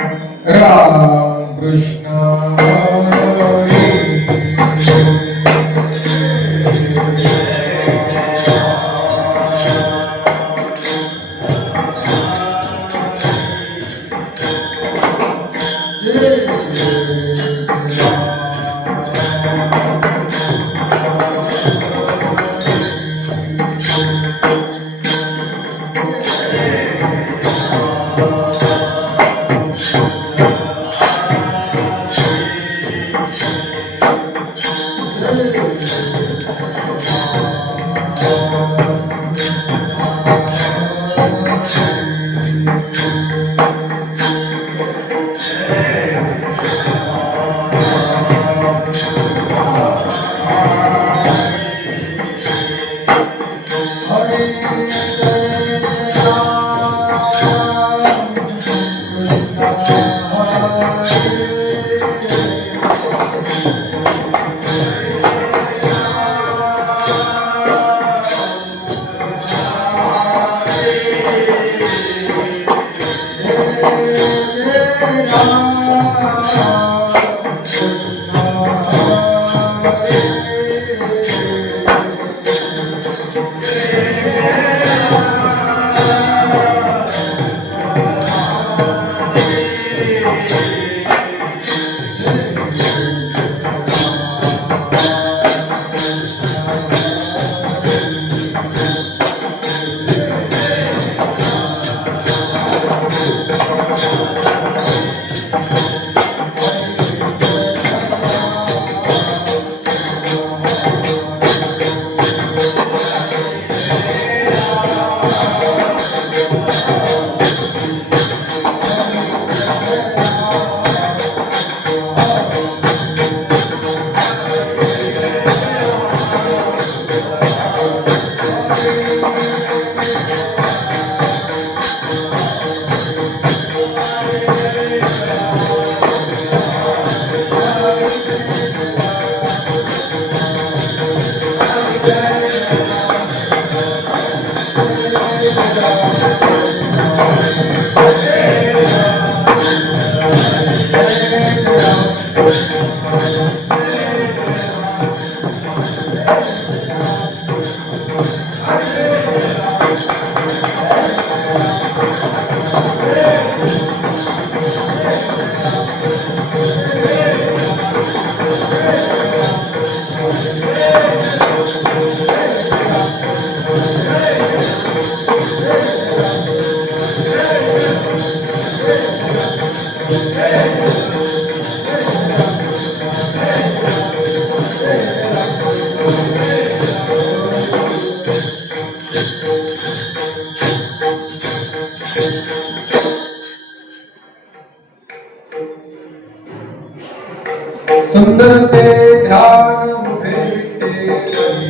राम कृष्ण सुंदर ते ध्यान मुखे विटे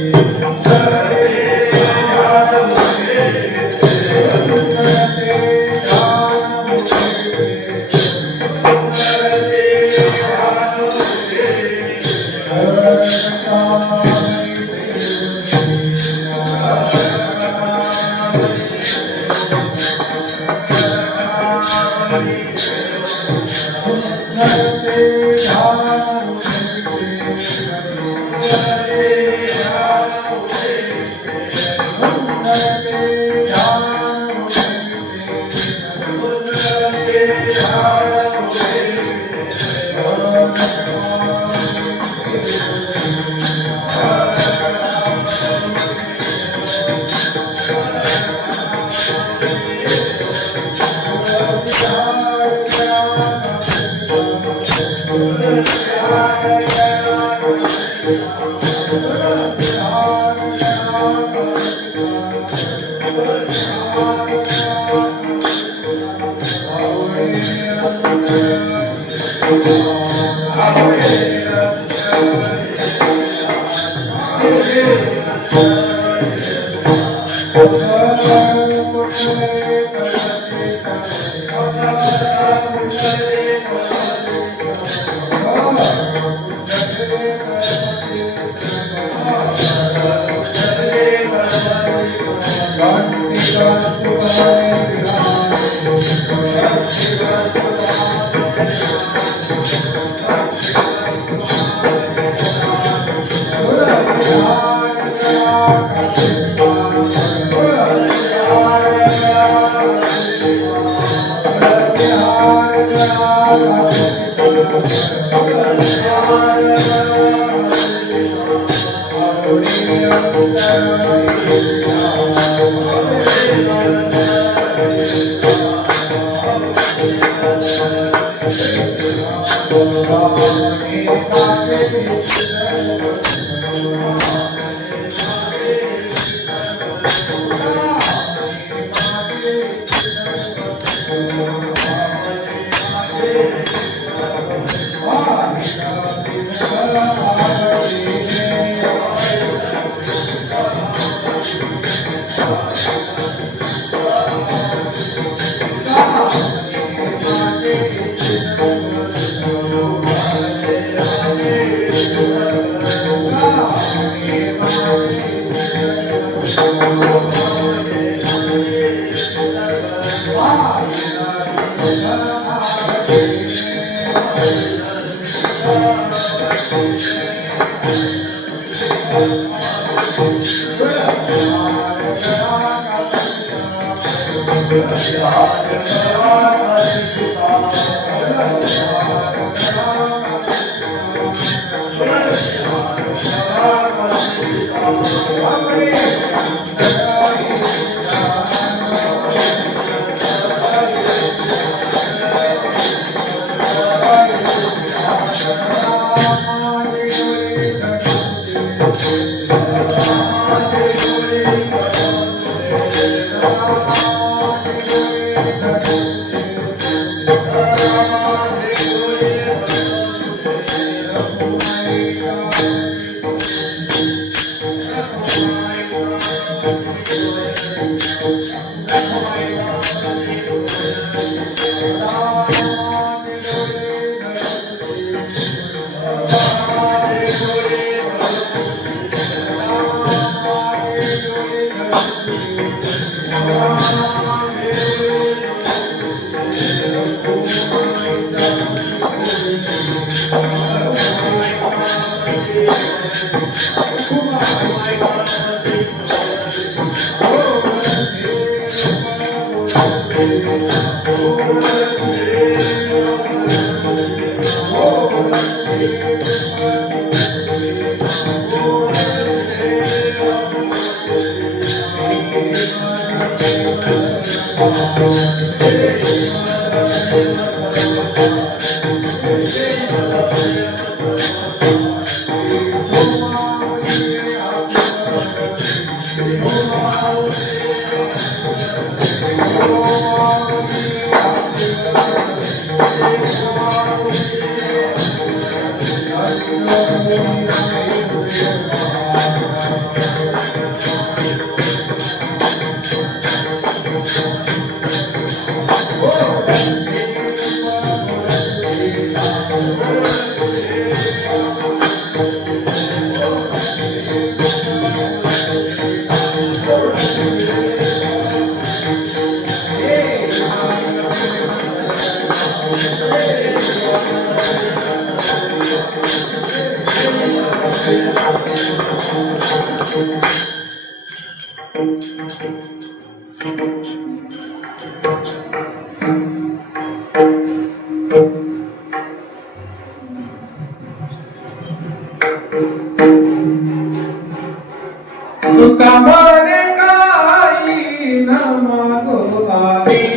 तुका मने काही न मागो आई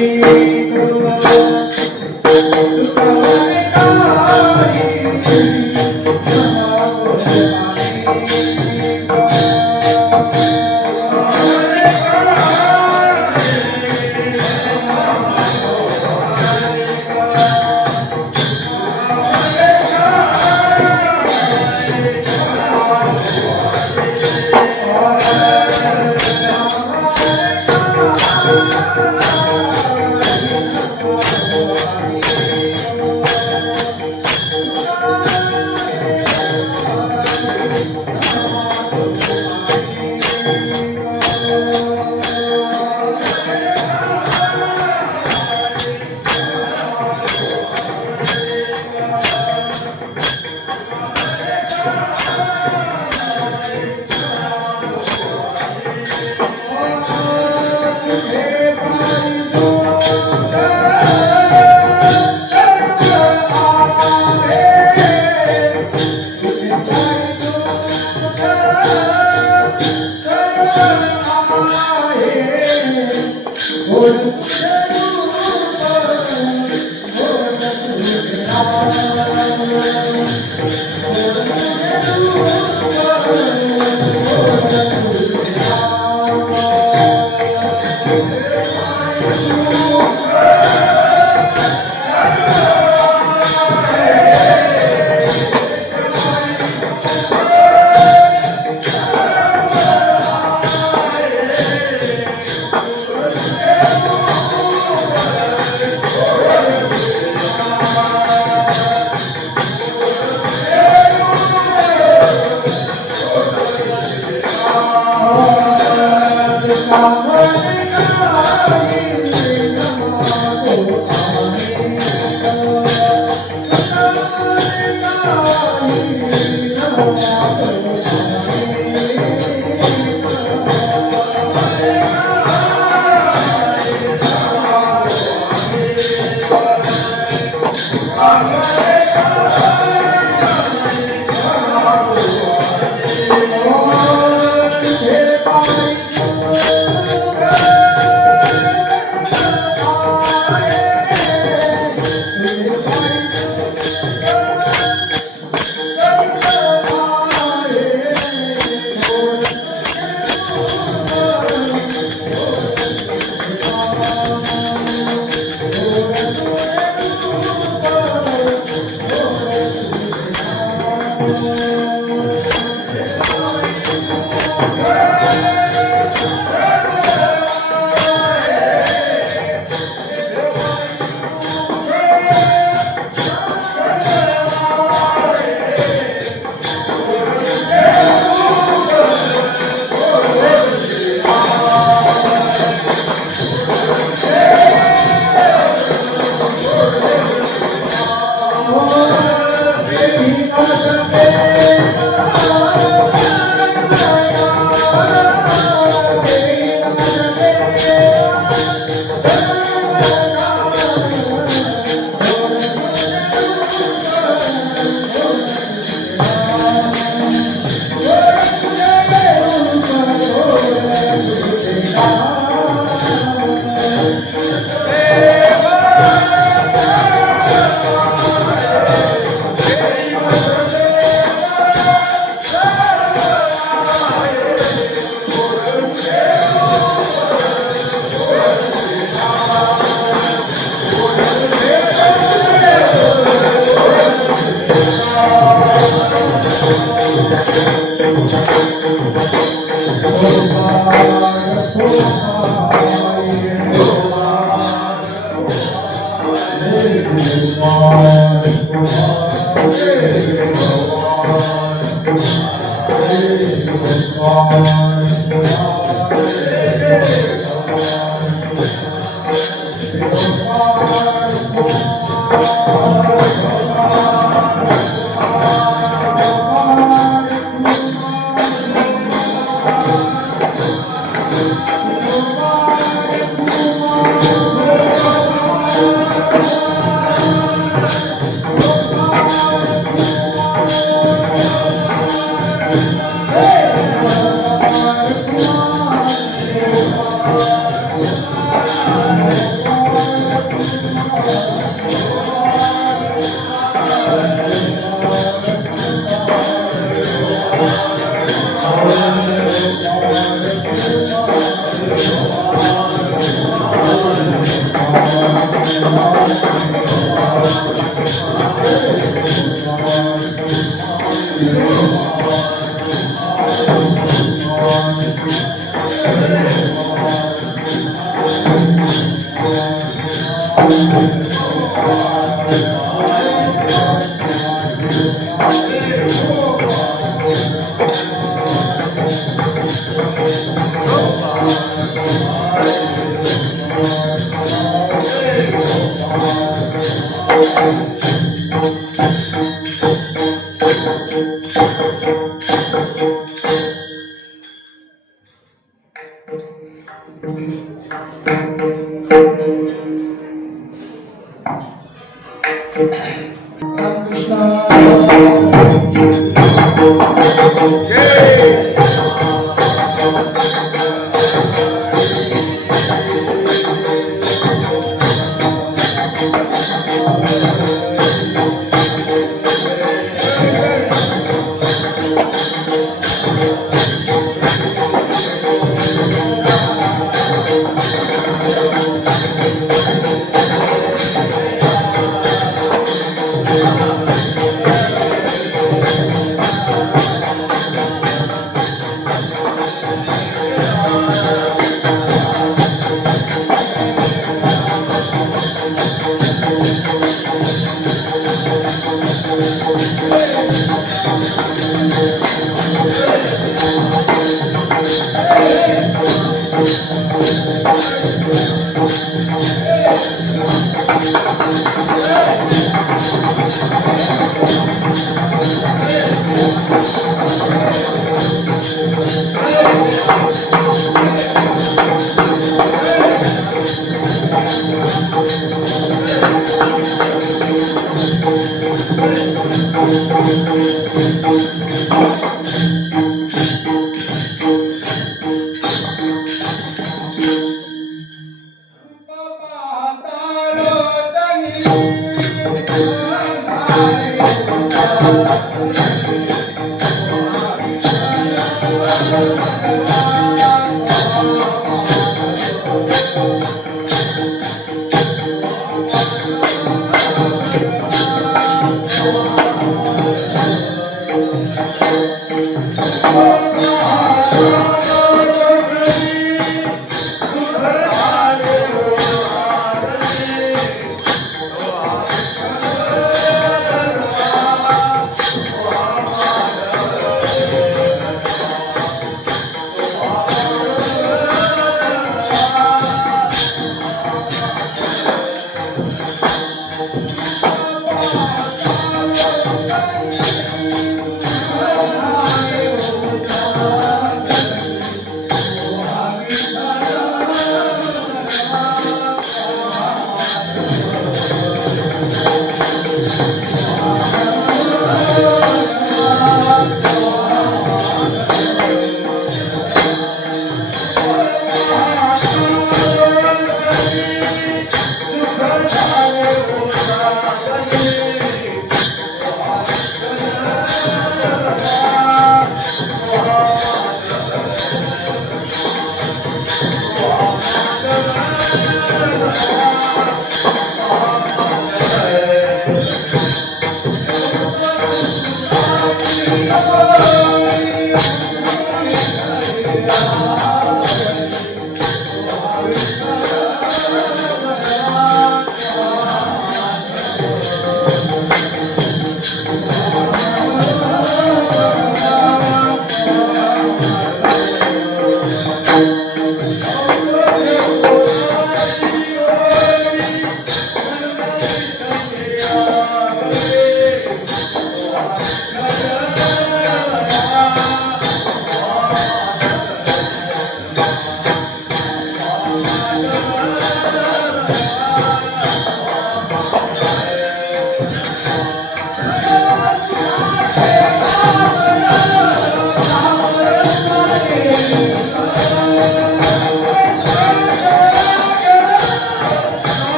तुका मने काही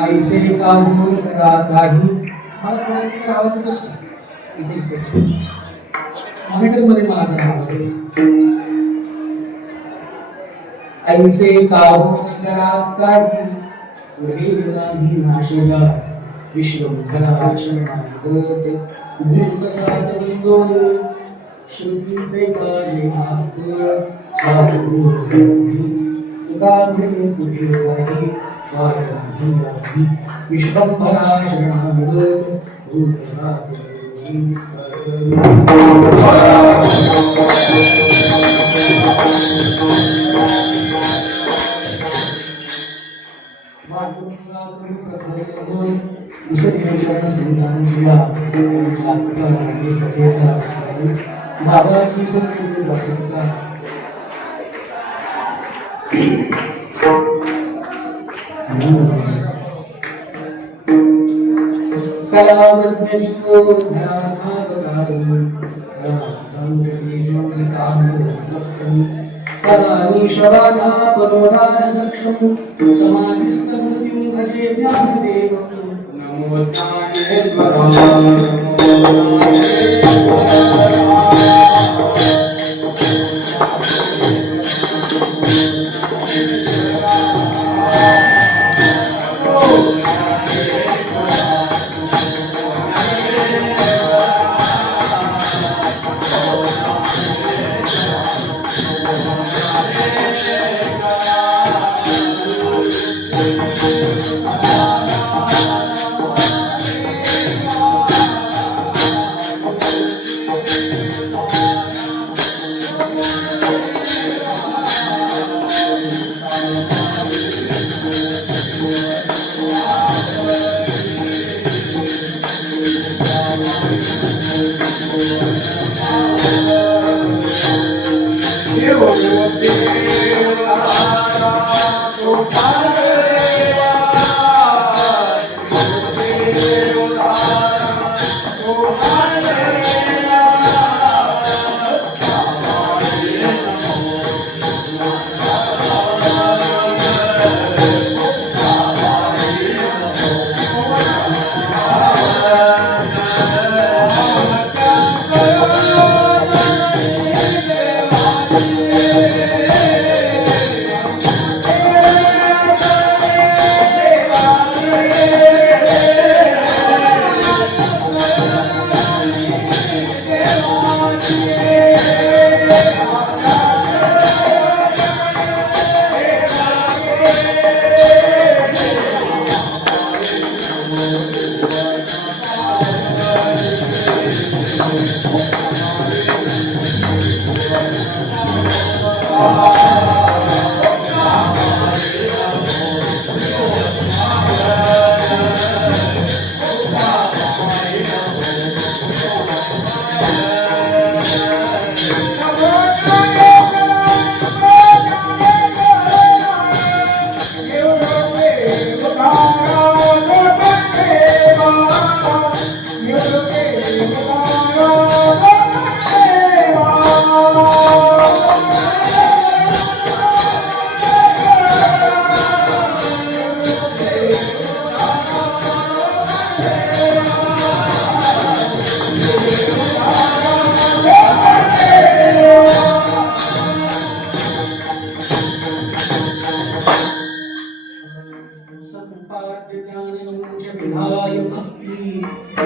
आईचे काहून करा काही मला कोणाचा आवाज येतोच का इथे मॉनिटर मध्ये मला जरा आवाज आईचे काहून करा काही पुढे नाही नाशिला विश्वभरा शरणागत भूतजात बंधो श्रुतीचे गाणे आप साधू तुका म्हणे पुढे काही वाट नाही आधी विश्वभरा शरणागत भूतजात चरण संतांच्या त्यांच्या पुढारी कथेचा असतो बाबाची संगीत दासता कलावज्ञ जीवो धराधावतारो रामकांत तेजो निकामो तदानीशवादा परोदारदक्षं समाधिस्थमूर्तिं भजे ज्ञानदेवं नमो ज्ञानेश्वराय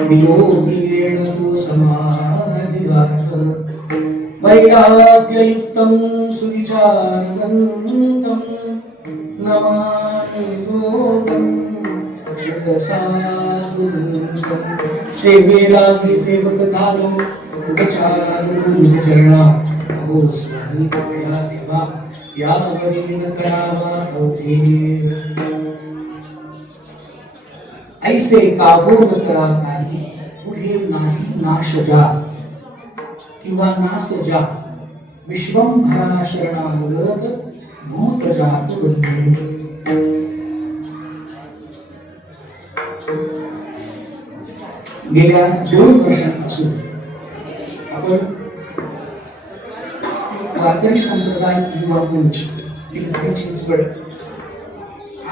वियोगेन तु समाधिराज वैराग्ययुक्तं सुविचारवन्तं नमामि योगं शिरसागुरुं सेवेला मी सेवक झालो उपचारा गुरुच्या चरणा अहो स्वामी कृपया देवा यावरी न करावा अवधेर ऐसे काबू न करा काही पुढे नाही नाश जा किंवा नास जा विश्वंभरा शरणागत भूत जात बंधू गेल्या 2 वर्षांपासून आपण वारकरी संप्रदाय युवा मंच चिंचवड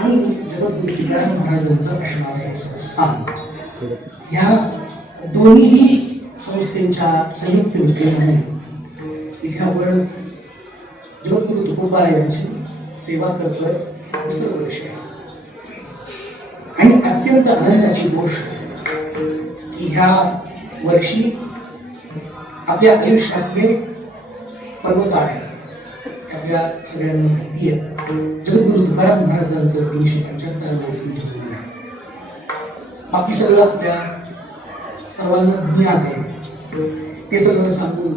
आणि जगद्गुरु तुकाराम महाराजांचं असणारे हे संस्थान या दोन्ही संस्थेच्या संयुक्त विद्यमाने इथे आपण जगद्गुरु तुकोबारायांची सेवा करतोय 2रं वर्ष आहे. आणि अत्यंत आनंदाची गोष्ट की ह्या वर्षी आपल्या आयुष्यातले पर्वकाळ आहे. आपल्या सगळ्यांना माहिती आहे जगद्गुरु तुकाराम महाराजांचं 375 आहे. बाकी सगळं आपल्या सर्वांना ज्ञात आहे. ते सगळं सांगून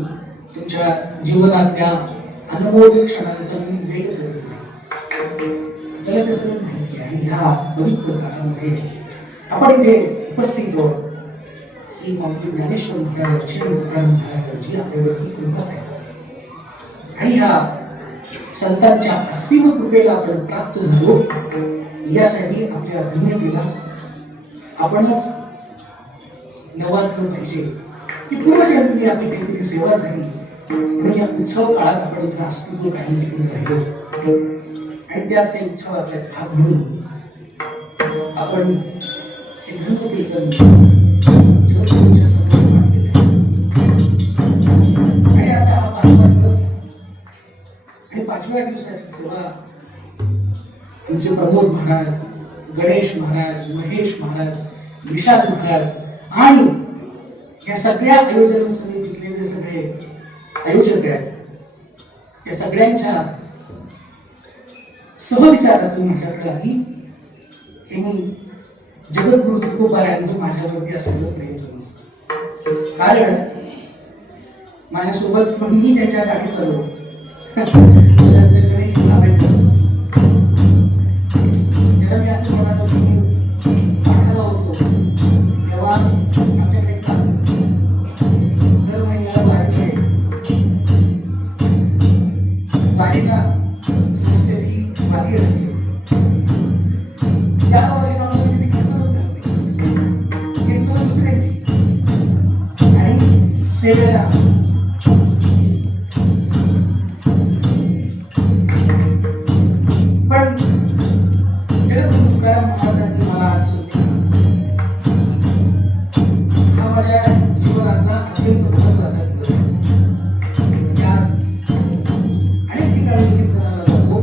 तुमच्या जीवनातल्या अनमोल क्षणांचा मी व्यय करत नाही. आपल्याला ते सगळं माहिती आहे. आणि ह्या पवित्र काळामध्ये आपण इथे उपस्थित आहोत ही माऊली ज्ञानेश्वर महाराजांची आणि तुकाराम महाराजांची आपल्यावरती कृपाच आहे. आणि ह्या संतांच्या असीम कृपेला आपण प्राप्त झालो यासाठी आपल्या धन्यतेला आपणच नवाजलं पाहिजे की पूर्वजन्मी आपली काहीतरी सेवा झाली म्हणून या उत्सव काळात आपण इथं अस्तित्व कायम टिकून राहिलो आणि त्याच काही उत्सवाचा एक भाग म्हणून आपण हे धर्म कीर्तन जगद्गुरूंच्या समोर मांडलेलं आहे आणि आजचा हा 5वा दिवस आणि 5व्या दिवसाची सेवा आमचे प्रमोद महाराज, गणेश महाराज, महेश महाराज, विशाल महाराज आणि या सगळ्या आयोजन समितीतले जे सगळे आयोजक आहेत त्या सगळ्यांच्या सहविचारातून माझ्याकडे आली हे मी जगद्गुरु तुकोबारायांचं माझ्यावरती असलेलं प्रेम समजतो. कारण माझ्यासोबत मी ज्यांच्या गाडीत आलो गणेश लाभेकर त्याला मी असं म्हणत होतो की पाठाला होतो तेव्हा आमच्याकडे दर महिन्याला वारीला संस्थेची वारी असते 4 वर्षांपासून ती कीर्तनच झाली कीर्तन दुसऱ्यांची आणि सेवेला पण जगद्गुरु तुकाराम महाराजांनी मला आज संधी हा माझ्या जीवनातला अत्यंत महत्त्वाचा दिवस आहे. आज अनेक ठिकाणी कीर्तनाला जातो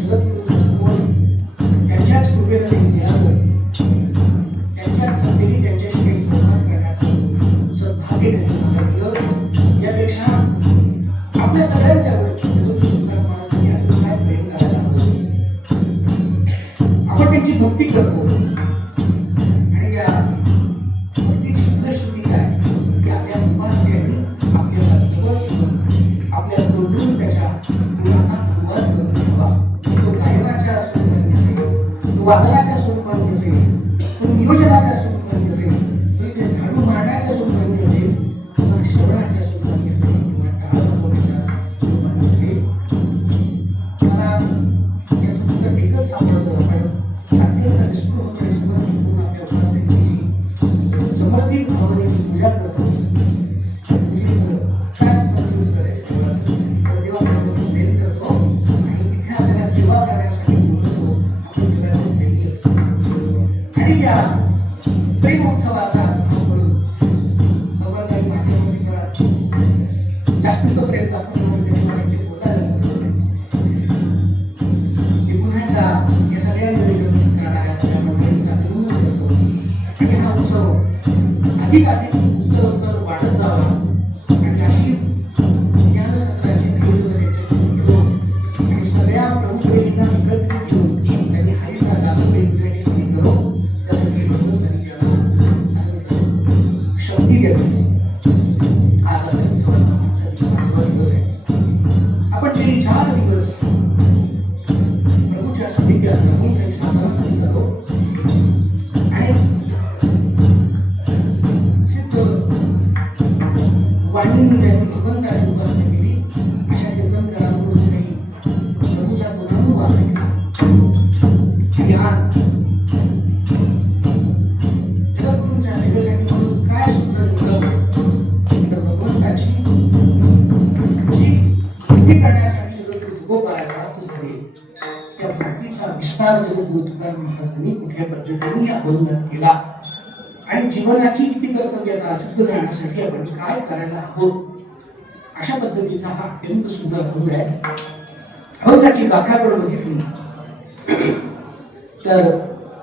जगद्गुरूंच्या समोर त्यांच्याच कृपेला नाही मिळालं त्यांच्याच संधीने त्यांच्याशी काही संवाद करण्याचं सद्भाग्य त्यांनी मला दिलं. यापेक्षा आपल्या सगळ्यांच्यावर जगद्गुरु तुकाराम महाराजांनी अजून काय प्रेम करायला हवं. आपण त्यांची भक्ती करतो आणि त्या भक्तीची फलश्रुती काय की आपल्या उपास्यांनी आपल्याला जवळ घेऊन आपल्या तोंडून त्याच्या गुणाचा अनुवाद करून घ्यावा. तो गायनाच्या स्वरूपाने असेल, तो वादनाच्या स्वरूपाने असेल, तो नियोजनाच्या स्वरूपाने असेल, तो इथे झाडू मारण्याच्या स्वरूपाने असेल किंवा श्रवणाच्या स्वरूपाने असेल किंवा टाळ वाजवण्याच्या स्वरूपाने असेल. मला याचं उत्तर एकच सापडतं. आपण अत्यंत निस्पृहपणे समर्पित होऊन आपल्या उपास्यांची जी समर्पित भावनेची पूजा करतो पूजेचं काय प्रत्युत्तर आहे देवाचं. तर देव आपल्याकडून प्रेम करतो आणि तिथे आपल्याला सेवा करण्यासाठी बोलवतो. आपण देवाचं प्रेम येतो आणि या प्रेमोत्सवाचा भाव म्हणून भगवान माझ्यावरती बराच जास्तीचं प्रेम दाखवलं म्हणून त्यांनी मला इथे बोलायला बोलवलंय. मी पुन्हा एकदा या सगळ्या नियोजन करणाऱ्या सगळ्या मंडळींचा अभिनंदन करतो आणि हा उत्सव अधिक उत्तर वाढत जावा आणि अशीच ज्ञानसत्राची नियोजन त्यांच्याकडून घडवून आणि सगळ्या प्रभुप्रेमींना एकत्रित घेऊन त्यांनी हरीचा जागर वेगवेगळ्या ठिकाणी करो त्यासाठी भगवंत त्यांनी त्यांना शक्ती द्यावी. आज आपल्या उत्सवाचा 5वा दिवस आहे. आपण गेली 4 दिवस प्रभूच्या सानिध्यात राहून काही साधना करीत आलो आणि सिद्ध वाणीने ज्यांनी भगवंताची उपासना केली अशा कीर्तनकारांकडून काही प्रभूचा गुणानुभव ऐकला आणि आज जगद्गुरूंच्या सेवेसाठी म्हणून काय सूत्र निवडावं तर भगवंताची जी भक्ती करण्यासाठी जगद्गुरु तुकोबाराय प्राप्त झाले त्या भक्तीचा विस्तार जगद्गुरु तुकाराम महाराजांनी कुठल्या पद्धतीने या अभंगात केला आणि जीवनाची किती कर्तव्यता सिद्ध करण्यासाठी आपण काय करायला हवं अशा पद्धतीचा हा अत्यंत सुंदर अभंग आहे. अभंगाची गाथाकडे बघितली तर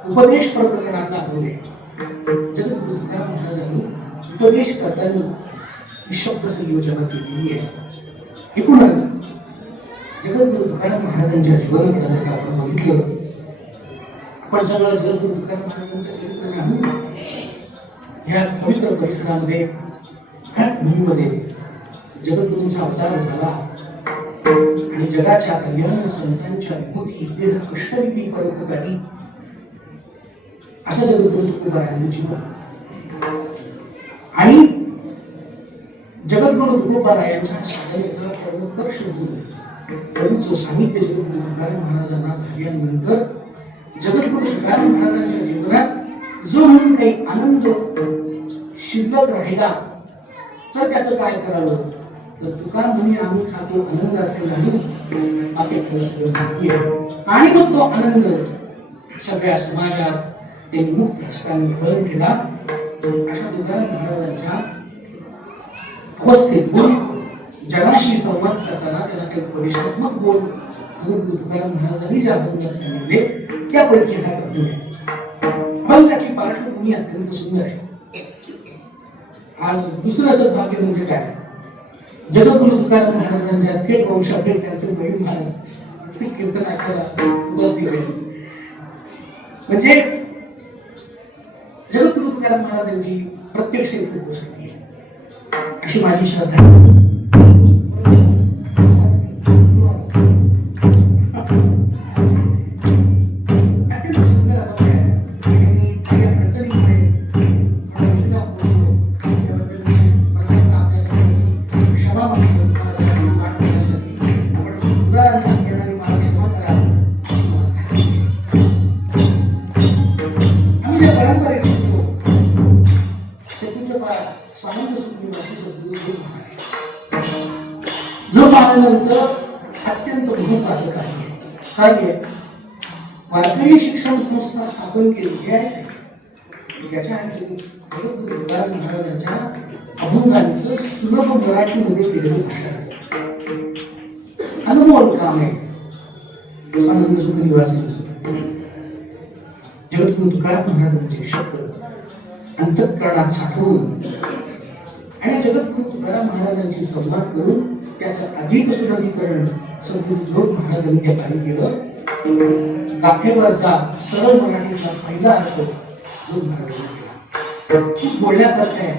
उपदेश प्रकरणातला अभंग आहे. जगद्गुरु तुकाराम महाराजांनी उपदेश करताना ही शब्द संयोजना केलेली आहे. एकूणच जगद्गुरु तुकाराम महाराजांच्या जीवनाकडे जर आपण बघितलं आपण सगळं जगद्गुरु तुकाराम महाराजांच्या चरित्र जाणून ह्याच पवित्र परिसरामध्ये ह्या भूमीमध्ये जगद्गुरूंचा अवतार झाला आणि जगाच्या कल्याण संतांच्या विभूती दीर्घ कष्टविधी परोपकारी असं जगद्गुरु तुकोबारायांचं जीवन आणि जगद्गुरु तुकोबारायांच्या साधनेचा परमोत्कर्ष होऊन प्रभूचं सानिध्य जगद्गुरु तुकाराम महाराजांना झाल्यानंतर जगद्गुरु तुकाराम महाराजांच्या जीवनात जो म्हणून काही आनंद शिल्लक राहिला तर त्याचं काय करावं तर तुका म्हणे आम्ही खातो आनंदाचे लाडू, बाकी आपल्याला सगळं माहिती आहे. आणि मग तो आनंद सगळ्या समाजात त्यांनी मुक्त हस्ताने ग्रहण केला. अशा तुकाराम महाराजांच्या अवस्थेतून जगाशी संवाद करताना त्यांना काही उपदेशात्मक बोल गुरु तुकाराम महाराजांनी ज्या अभंगात सांगितले त्यापैकी हा अभंग आहे. अभंगाची पार्श्वभूमी अत्यंत सुंदर आहे. आज दुसरं सद्भाग्य म्हणजे काय, जगद्गुरु तुकाराम महाराजांच्या थेट वंशातील त्यांचे बहीण महाराज कीर्तन ऐकायला उपस्थित आहे. म्हणजे जगद्गुरु तुकाराम महाराजांची प्रत्यक्ष इथे उपस्थिती आहे अशी माझी श्रद्धा आहे. जो महाराजांचं अत्यंत महत्वाचं कार्य आहे. काय आहे, वारकरी शिक्षण संस्था स्थापन केली आहे. याच्या जगद्गुरु तुकाराम महाराजांच्या अभंगांचं सुलभ मराठीमध्ये केलेलं भाषण अनुभव काम आहे. आनंद सुख निवासी जगद्गुरु तुकाराम महाराजांचे शब्द अंतःकरणात साठवून आणि जगद्गुरु तुकाराम महाराजांशी संवाद करून त्याचं अधिक सुलभीकरण सद्गुरु जोग महाराजांनी त्या काही केलं. गाथेवरचा सरळ मराठीचा पहिला अर्थ जोग महाराजांनी केला. खूप बोलण्यासारखं आहे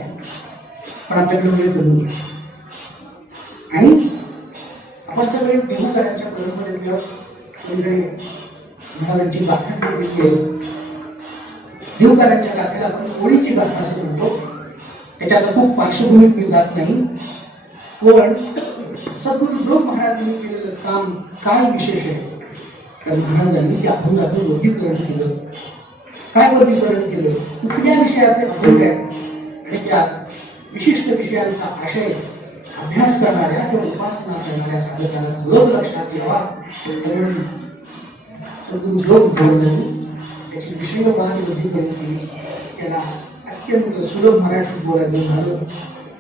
पण आपल्याकडे वेळ कमी आहे. आणि आपण सगळे देहूकरांच्या परंपरेतल्या पलीकडे महाराजांची गाथा ठेवलेली आहे. देहूकरांच्या गाथेला आपण ओळीची गाथा असं म्हणतो. त्याच्यात खूप पार्श्वभूमीत मी जात नाही, पण सद्गुरु जोग महाराजांनी केलेलं काम काय विशेष आहे तर महाराजांनी त्या अभंगाचं वर्गीकरण केलं. काय वर्गीकरण केलं, कुठल्या विषयाचे अभंग आहे आणि त्या विशिष्ट विषयांचा आशय अभ्यास करणाऱ्या किंवा उपासना करणाऱ्या साधकांना सहज लक्षात यावा म्हणून सद्गुरु जोग महाराजांनी त्याची विषयवाद वर्गीकरण केली. त्याला अत्यंत सुलभ मराठीत बोलायचं झालं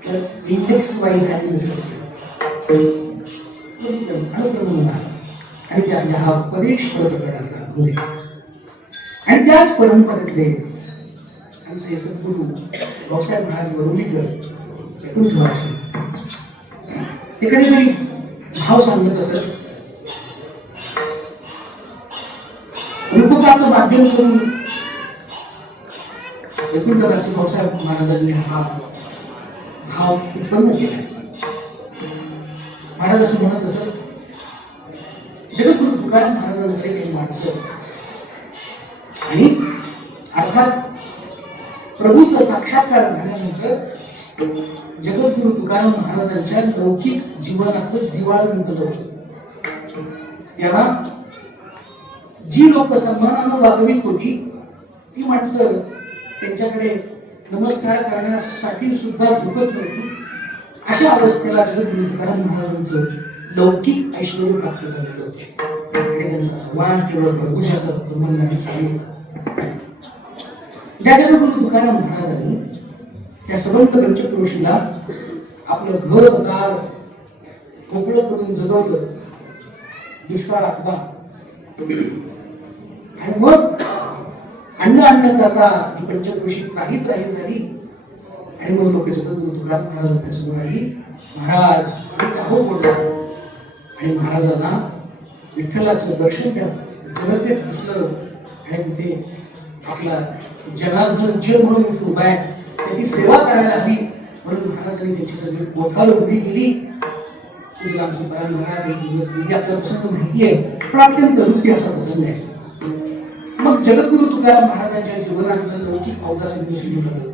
तर इंडेक्स वाईज ॲनालिसिस अनुक्रम आणि त्यातल्या हा उपदेश प्रकरणातला भूले आणि त्याच परंपरेतले आमचे सद्गुरु भाऊसाहेब महाराज वरुलीकर एकूणवासी ते कधीतरी भाव सांगत असत. रूपकाचं माध्यम करून वैकुंठवासी भाऊसाहेब महाराजांनी हा भाव उत्पन्न केला. महाराज असं म्हणत असत, जगद्गुरु तुकाराम महाराजांकडे काही माणसं आणि अर्थात प्रभूचा साक्षात्कार झाल्यानंतर जगद्गुरु तुकाराम महाराजांच्या लौकिक जीवनातलं दिवाळ निघलं. त्याला जी लोक सन्मानानं वागवीत होती ती माणसं त्यांच्याकडे नमस्कार करण्यासाठी सुद्धा झुकत नव्हती. अशा अवस्थेला जगद्गुरु तुकाराम महाराजांचं लौकिक ऐश्वर्य प्राप्त झालेलं होते आणि त्यांचा सन्मान केवळ प्रभूच्या संबंधाने सुरू होता. ज्या जगद्गुरु तुकाराम महाराजांनी त्या सबंध पंचक्रोशीला आपलं घर दार मोकळं करून जगवलं, दुष्काळ आपला आणि मग अन्न करता ही पंचक्रोशी त्राही झाली आणि मग लोक जगद्गुरु तुकाराम महाराजांच्या समोर आली. महाराज टाहो बोलला आणि महाराजांना विठ्ठलाचं दर्शन त्या जनतेत दिसलं आणि तिथे आपला जनार्दन जे म्हणून इथे उभा आहे त्याची सेवा करायला हवी म्हणून महाराजांनी त्यांची सगळी मोठाल उभी केली. आमची परायण महाराज एक दिवस गेली, आपल्याला प्रसंग माहिती आहे पण अत्यंत हृदय असा प्रसंग आहे. मग जगद्गुरु तुकाराम महाराजांच्या जीवनातलं लौकिक अवदासीय सुरू झालं.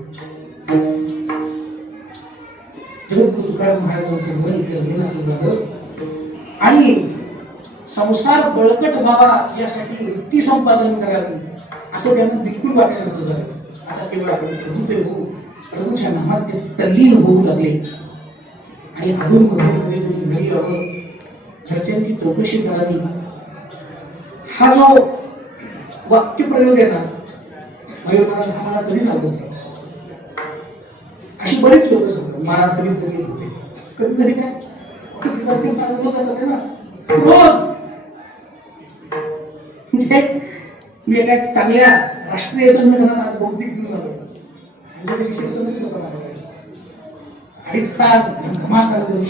जगद्गुरु तुकाराम महाराजांचं मन इथे रंगेन असं झालं आणि संसार बळकट व्हावा यासाठी वृत्ती संपादन करावी असं त्यांना बिलकुल वाटायला असं झालं. आता केवळ आपण प्रभूचे होऊ, प्रभूच्या नामात ते तल्लीन होऊ लागले आणि अधून मधून कधीतरी घरी यावं, घरच्यांची चौकशी करावी. हा जो वाक्यप्रयोग आहे ना, मयूरमहाराज हा मला कधीच आवडत नाही. अशी बरीच लोक सांगतात महाराज कधीतरी येत होते, कधीतरी काय रोज ना, रोज. म्हणजे मी एका चांगल्या राष्ट्रीय संघटनात आज बहुतेक घेऊन आलो आणि विषय समजूच होता माझ्याकडे. 2.5 तास घमासाला करून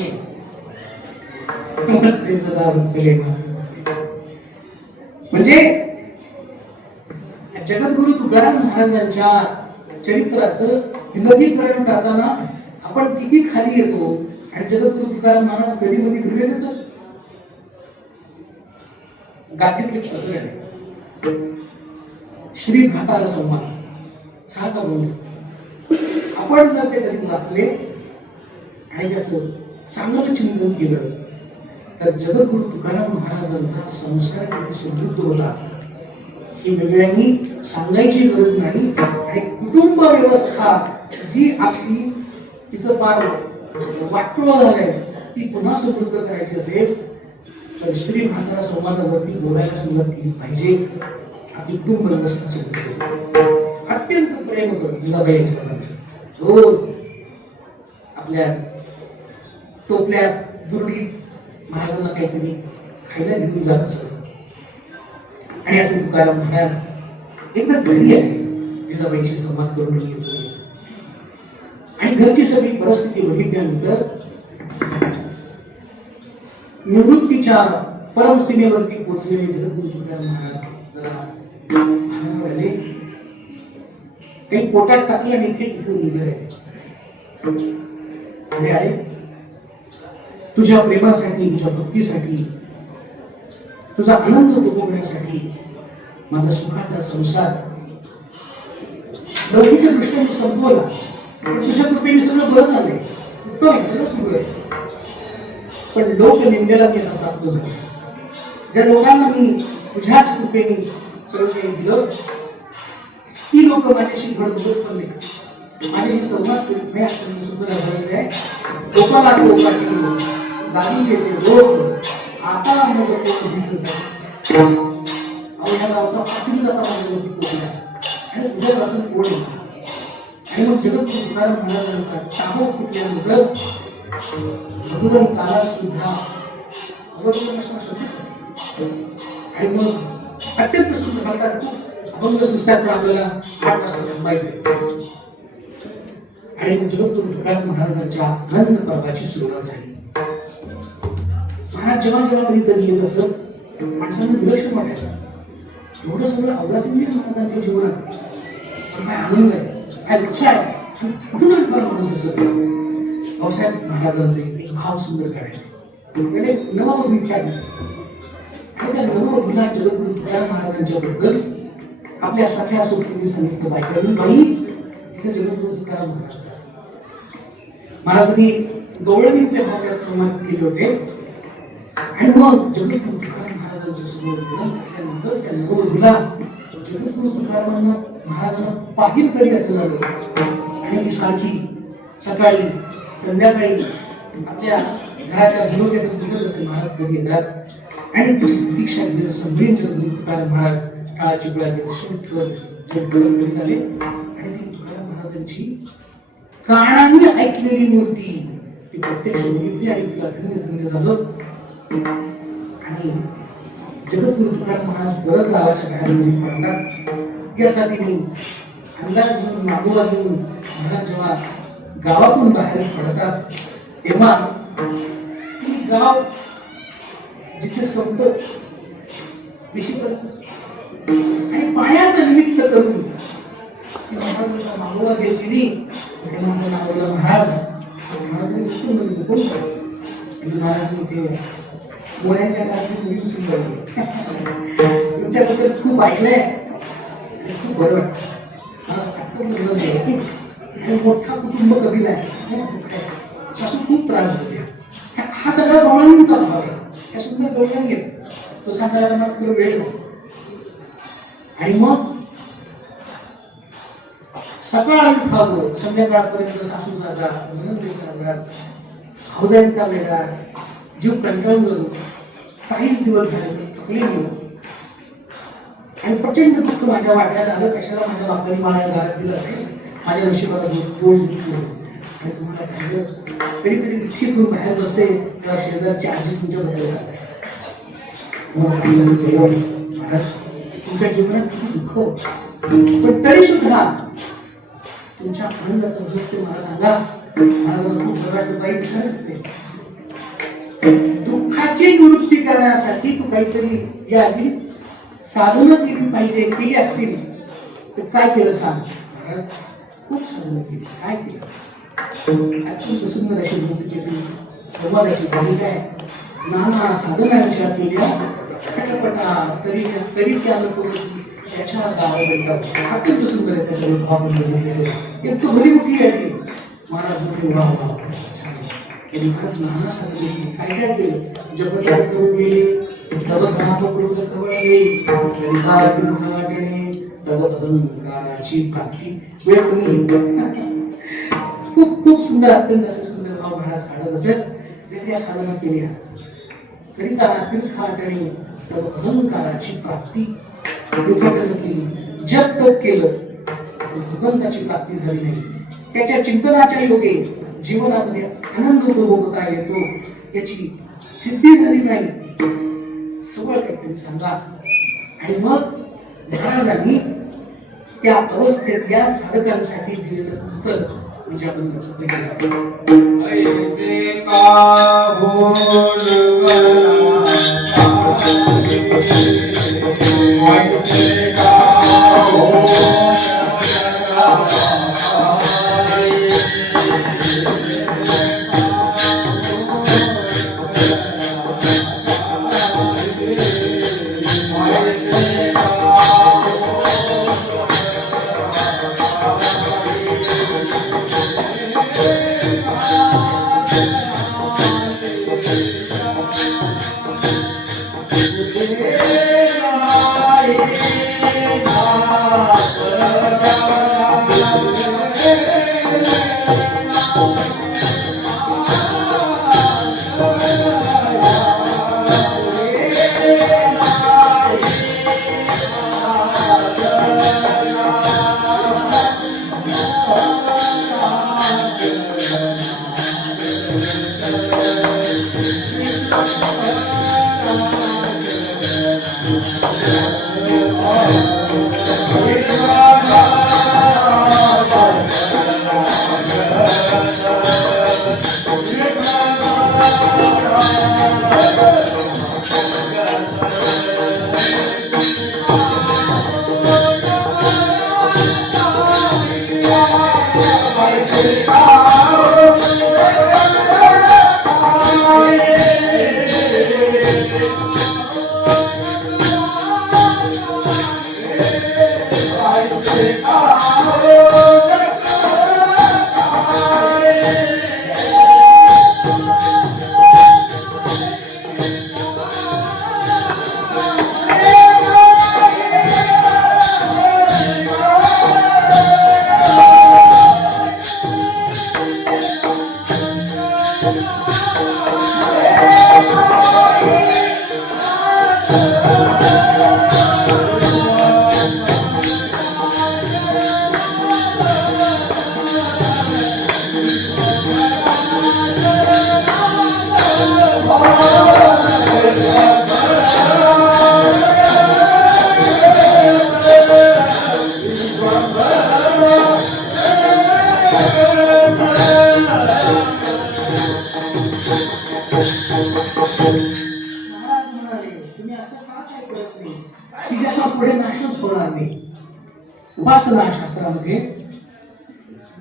म्हणजे जगद्गुरु तुकाराम महाराजांच्या चरित्राचं विलगीकरण करताना आपण किती खाली येतो. आणि जगद्गुरु तुकाराम महाराज कधी मध्ये घरेच गाथेतले प्रकरण आहे. श्री भातार संवाद सहाचा बोल. आपण जर ते कधी वाचले आणि त्याचं चांगलं चिंतन केलं तर जगद्गुरु तुकाराम महाराजांचा संसार किती समृद्ध होता ही वेगळ्यांनी सांगायची गरज नाही. आणि कुटुंब व्यवस्था जी आपली तिचं पार वाटोळं झालंय ती पुन्हा समृद्ध करायची असेल तर श्री भातार संवादावरती बोलायला सुरुवात केली पाहिजे. आपली कुटुंब व्यवस्था समृद्ध. अत्यंत प्रेम होतं जिजाबाई सर्वांचं. रोज आपल्या टोपल्यात दुर्डीत महाराजांना काहीतरी खायला घेऊन जात असत. आणि असे तुकाराम महाराज एकदा घरी आले, जिजाबाईंशी संवाद करून घेतले आणि घरची सगळी परिस्थिती बघितल्यानंतर निवृत्तीच्या परमसीमेवरती पोहोचलेले जगद्गुरु तुकाराम महाराज जरा भानावर आले. काही पोटात टाकले आणि इथे उभे राहिले. अरे तुझ्या प्रेमासाठी, तुझ्या भक्तीसाठी, तुझा आनंद उपभोगण्यासाठी माझा सुखाचा संसार लौकिक दृष्टीने संपवला. तुझ्या कृपेने सगळं बरं झालंय, उत्तम आहे, सगळं सुरू आहे. पण लोक निंदेला मी आता प्राप्त झालो. ज्या लोकांना मी तुझ्याच कृपेने सगळं काही दिलं ती लोक माझ्याशी घड बघत पण नाही, माझ्याशी संवाद करीत नाही. अत्यंत सुंदर आहे. लोकाला गाडीचे ते लोक आता माझं पोट दिसत आहे. या गावचा पाठी जाता माझ्यावरती पोचला आणि तुझ्यापासून पोट येतो. आणि मग जगद्गुरु तुकाराम महाराजांचा टाबो फुटल्यानंतर भगवंताला सुद्धा आणि मग अत्यंत सुंदर भारताचा अभंग संस्कार आपल्याला 8 वाजता थांबायचे. आणि जगद्गुरु तुकाराम महाराजांच्या आनंद पर्वाची सुरुवात झाली. महाराज जेव्हा जेव्हा कधीतरी येत असत माणसांना विलक्षण वाटायचं. एवढं सगळं अवदासीन महाराजांच्या जीवनात पण काय आनंद आहे, काय उत्साह आहे. कुठून फार माणूस असत. भाऊसाहेब महाराजांचे एक भाव सुंदर काढायचे. नववधू इथे आली आणि त्या नववधूला जगद्गुरु तुकाराम महाराजांच्या बद्दल आपल्या सख्या सोबतीने सांगितलं. बायकांनी बाई इथे जगद्गुरु तुकाराम महाराज. महाराजांनी गवळणींचे भाव त्यात सन्मानित केले होते. आणि मग जगद्गुरु तुकाराम महाराजांच्या समोर म्हटल्यानंतर त्या नववधूला जगद्गुरु तुकारामांना महाराजांना पाहिल करी असं झालं. आणि ती सारखी सकाळी संध्याकाळी आपल्या घराच्या झुळक्यातून फिरत असे महाराज कधी येतात आणि तिची प्रतीक्षा घेऊन संभ्रम जगद्गुरु तुकाराम महाराज काळाची गुळा करीत आले. आणि ती तुकाराम महाराजांची कानाने ऐकलेली मूर्ती ती प्रत्यक्ष बघितली आणि तिला धन्य धन्य झालं. आणि जगद्गुरु तुकाराम महाराज परत गावाच्या बाहेर पडतात. यासाठी मी अंदाज म्हणून मागोवा घेऊन महाराज जेव्हा गावातून बाहेर पडतात तेव्हा गाव जिथे संपत आणि पाण्याचं निमित्त करून महाराजांचा मागोवा घेत गेली. महाराज महाराजांनी महाराजांनी ते मोऱ्यांच्या घरातली मुली सुंदर तुमच्याबद्दल खूप ऐकलंय खूप बरं वाटतं. मोठा कुटुंब कबीला आहे, सासू खूप त्रास देते. हा सगळा गवळणींचा भाव आहे. त्या सुंदर गवळणी आहेत तो सांगायला मला थोडं वेळ नाही. आणि मग सकाळ उठावं संध्याकाळपर्यंत सासूचा जा असं म्हणून भाऊजाईंचा वेगळा जीव कंटाळून गेलो. काहीच दिवस झाले थकले गेलो आणि प्रचंड दुःख माझ्या वाट्यात आलं. कशाला माझ्या बापाने मला घरात दिलं असेल, माझ्या नशिबाला बोल दिली. आणि तुम्हाला पाहिलं कधीतरी दुःखी करून बाहेर बसते तेव्हा शेजारची आजी तुमच्याबद्दल सांगते, महाराज तुमच्या जीवनात किती दुःख, पण तरी सुद्धा तुमच्या आनंदाचं रहस्य मला सांगा. महाराजांना खूप बरं वाटलं. बाई विचार असते दुःखाची निवृत्ती करण्यासाठी तू काहीतरी या आधी साधना केली पाहिजे, केली असतील तर काय केलं सांग. महाराज खूप साधना केली. काय केलं? अत्यंत सुंदर अशी भूमिकेची संवादाची भूमिका आहे. नाना साधनांच्या केल्या खटपटा तरी त्या नको त्याच्या गावा भेटतात. अत्यंत सुंदर आहे. त्या सगळे भाव बघितले एक तो भरी मोठी आहे. महाराज मोठे वाह वाह छान. त्यांनी महाराज नाना साधने काय काय केलं. जगतार करून गेले तव काम क्रोध खवळले करिता तीर्थ वाटणे तव अहंकाराची प्राप्ती. वेळ कमी खूप खूप सुंदर अत्यंत असे सुंदर भाव महाराज काढत असत. वेगळ्या साधना केल्या करिता तीर्थ वाटणे तव अहंकाराची प्राप्ती. तीर्थाटन केली, जप तप केलं, भगवंताची प्राप्ती झाली नाही. त्याच्या चिंतनाच्या योगे जीवनामध्ये आनंद उपभोगता येतो याची सिद्धी झाली नाही. सगळं काहीतरी सांगा. आणि मग महाराजांनी त्या अवस्थेत या साधकांसाठी दिलेलं उत्तर म्हणजे आपण उपासना शास्त्रामध्ये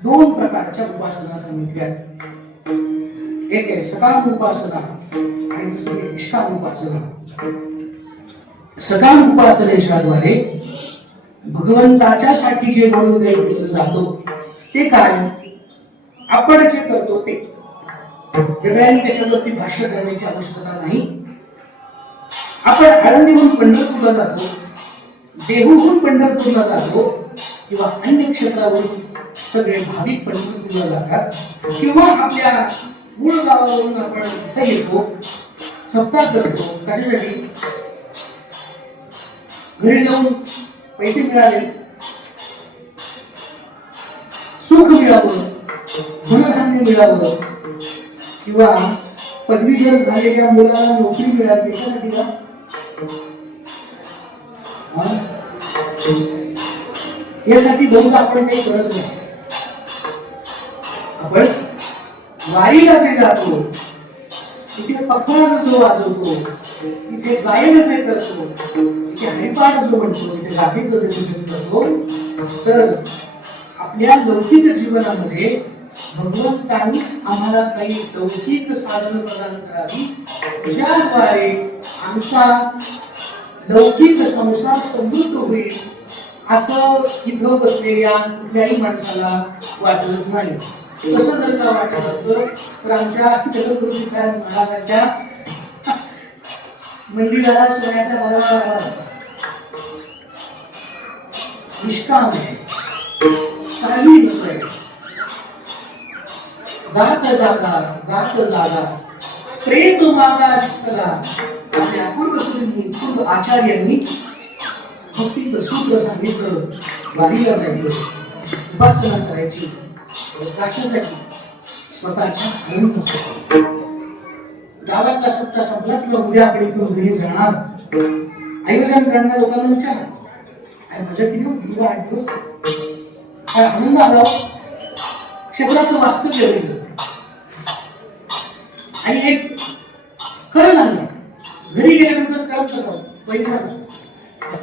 दोन प्रकारच्या उपासना सांगितल्या. एक आहे सकाम उपासना आणि दुसरी निष्काम उपासना. सकाम उपासनेच्याद्वारे भगवंताच्या साठी जे मनोदय केलं जातो ते काय आपण जे करतो ते वेगळ्याने त्याच्यावरती भाष्य करण्याची आवश्यकता नाही. आपण आळंदीहून पंढरपूरला जातो, देहूहून पंढरपूरला जातो किंवा अन्य क्षेत्रावरून सगळे भाविक पंढरपूरला जातात किंवा आपल्या मूळ गावावरून आपण इथे येतो, सप्ताह करतो. कशासाठी? घरी जाऊन पैसे मिळाले, सुख मिळावं, धनधान्य मिळावं, किंवा पदवीधर झालेल्या मुलाला नोकरी मिळावी, याच्यासाठी का? यासाठी बहुधा आपण काही करत नाही. आपण वारीला जे जातो, तिथे पखवाज जो वाजवतो, तिथे गायन जे करतो, तिथे हरिपाठ जो म्हणतो, तिथे गाठीचं जे पूजन करतो, तर आपल्या लौकिक जीवनामध्ये भगवंतांनी आम्हाला काही लौकिक साधन प्रदान करावी, ज्याद्वारे आमचा लौकिक संसार समृद्ध होईल, असं इथं बसलेल्या कुठल्याही माणसाला वाटत नाही. तसं जर का वाटत असतं तर आमच्या जगद्गुरु तुकाराम महाराजांच्या मंदिराला सोन्याचा दरवाजा लागला असता. निष्काम आहे, काही नकोय, गात जागा गात जागा प्रेम मागा विठ्ठला. आपल्या अपूर्व गुरूंनी, पूर्व आचार्यांनी भक्तीचं सूत्र सांगितलं. वारीला जायचं, उपासना करायची, कशासाठी? स्वतःच्या आनंदासाठी. गावातला सप्ताह संपला किंवा उद्या आपण इकडून घरी जाणार, आयोजन करणाऱ्या लोकांना विचारा, माझ्या किती 8 दिवस काय आनंद आला, क्षेत्राचं वास्तव्य होईल. आणि एक खरं सांगा, घरी गेल्यानंतर करत पैसा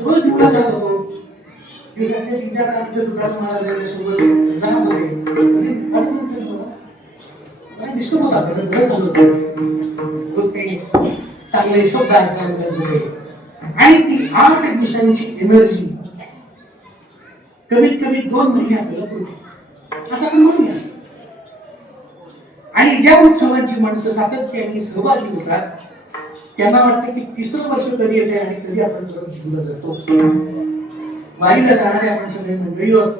रोज दिवस जात होतो, दिवसातले 3-4 तास तुकाराम महाराजांच्या सोबत जात होते, म्हणजे डिस्टर्ब होता, आपल्याला घर झालं होतं, रोज काही चांगले शब्द ऐकायला मिळत होते. आणि ती 8 दिवसांची एनर्जी कमीत कमी 2 महिने आपल्याला पुरते, असं आपण म्हणूया. आणि ज्या उत्सवांची माणसं सातत्याने सहभागी होतात, त्यांना वाटतं की 3रं वर्ष कधी येते आणि कधी आपण परत घेऊन जातो. वारीला जाणारे आपण सगळे मंडळी आहोत.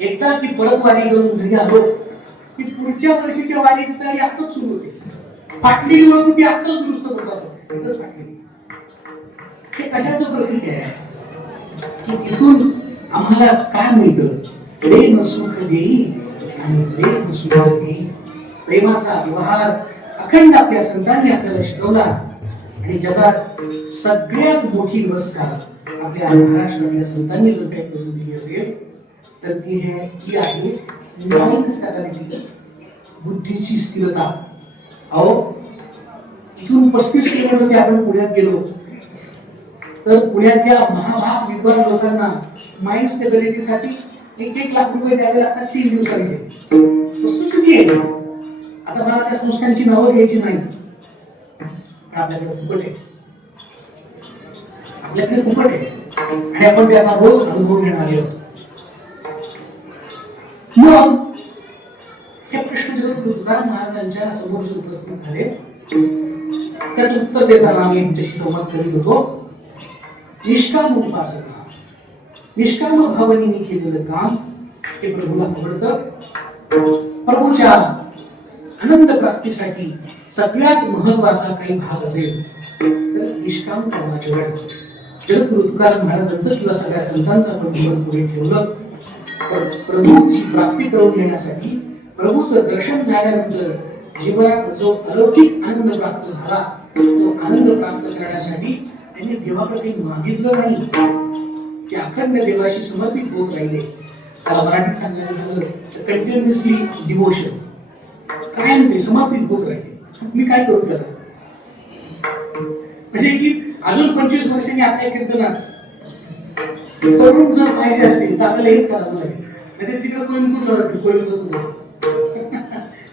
एकदा की परत वारी घेऊन घरी आलो की पुढच्या वर्षीच्या वारीची तयारी आत्ताच सुरू होते. फाटलेली ओळखुटी आत्ताच दुरुस्त करतो आपण, इथंच फाटलेली. हे कशाचं प्रतीक आहे की तिथून आम्हाला काय मिळतं? प्रेम सुख देई आणि प्रेम सुख देई. प्रेमाचा व्यवहार अखंड आपल्या संतांनी आपल्याला शिकवला. आणि जगात सगळ्यात मोठी व्यवस्था आपल्या महाराष्ट्रातल्या संतांनी जर काही करून दिली असेल तर ती आहे माइंड स्टॅबिलिटी, बुद्धीची स्थिरता. अहो, इथून 35 किलोमीटर ते आपण पुण्यात गेलो तर पुण्यातल्या महाभाग विद्वान लोकांना माइंड स्टेबिलिटीसाठी 1-1 लाख रुपये द्यावे लागतात 3 दिवसांचे. वस्तू किती आहे? आता मला त्या संस्थांची नावं घ्यायची नाही, पण आपल्याकडे फुकट आहे, आपल्याकडे फुकट आहे आणि आपण त्याचा रोज अनुभव घेणारे आहोत. मग हे प्रश्न जगद्गुरु तुकाराम महाराजांच्या समोर उपस्थित झाले, त्याचं उत्तर देताना आम्ही यांच्याशी संवाद करीत होतो. निष्काम उपासना, निष्काम भावनेने केलेलं काम हे प्रभूला आवडतं. प्रभूच्या आनंद प्राप्तीसाठी सगळ्यात महत्वाचा काही भाग असेल तर निष्काम कर्माचे वेळ. जगद्गुरु तुकाराम महाराजांचं किंवा सगळ्या संतांचं आपण जीवन पुढे ठेवलं तर प्रभूची प्राप्ती करून घेण्यासाठी, प्रभूचं दर्शन झाल्यानंतर जीवनात जो अलौकिक आनंद प्राप्त झाला तो आनंद प्राप्त करण्यासाठी त्यांनी देवाकडे काही मागितलं नाही, ते अखंड देवाशी समर्पित होत राहिले. त्याला मराठीत सांगायचं झालं तर कंटिन्युअसली डिवोशन, कायम ते समर्पित होत राहिले. मी काय करू त्याला? म्हणजे की अजून 25 वर्षांनी आपल्या कीर्तनात तरुण जर पाहिजे असतील तर आपल्याला हेच करावं लागेल. म्हणजे तिकडे कोइंबतूरला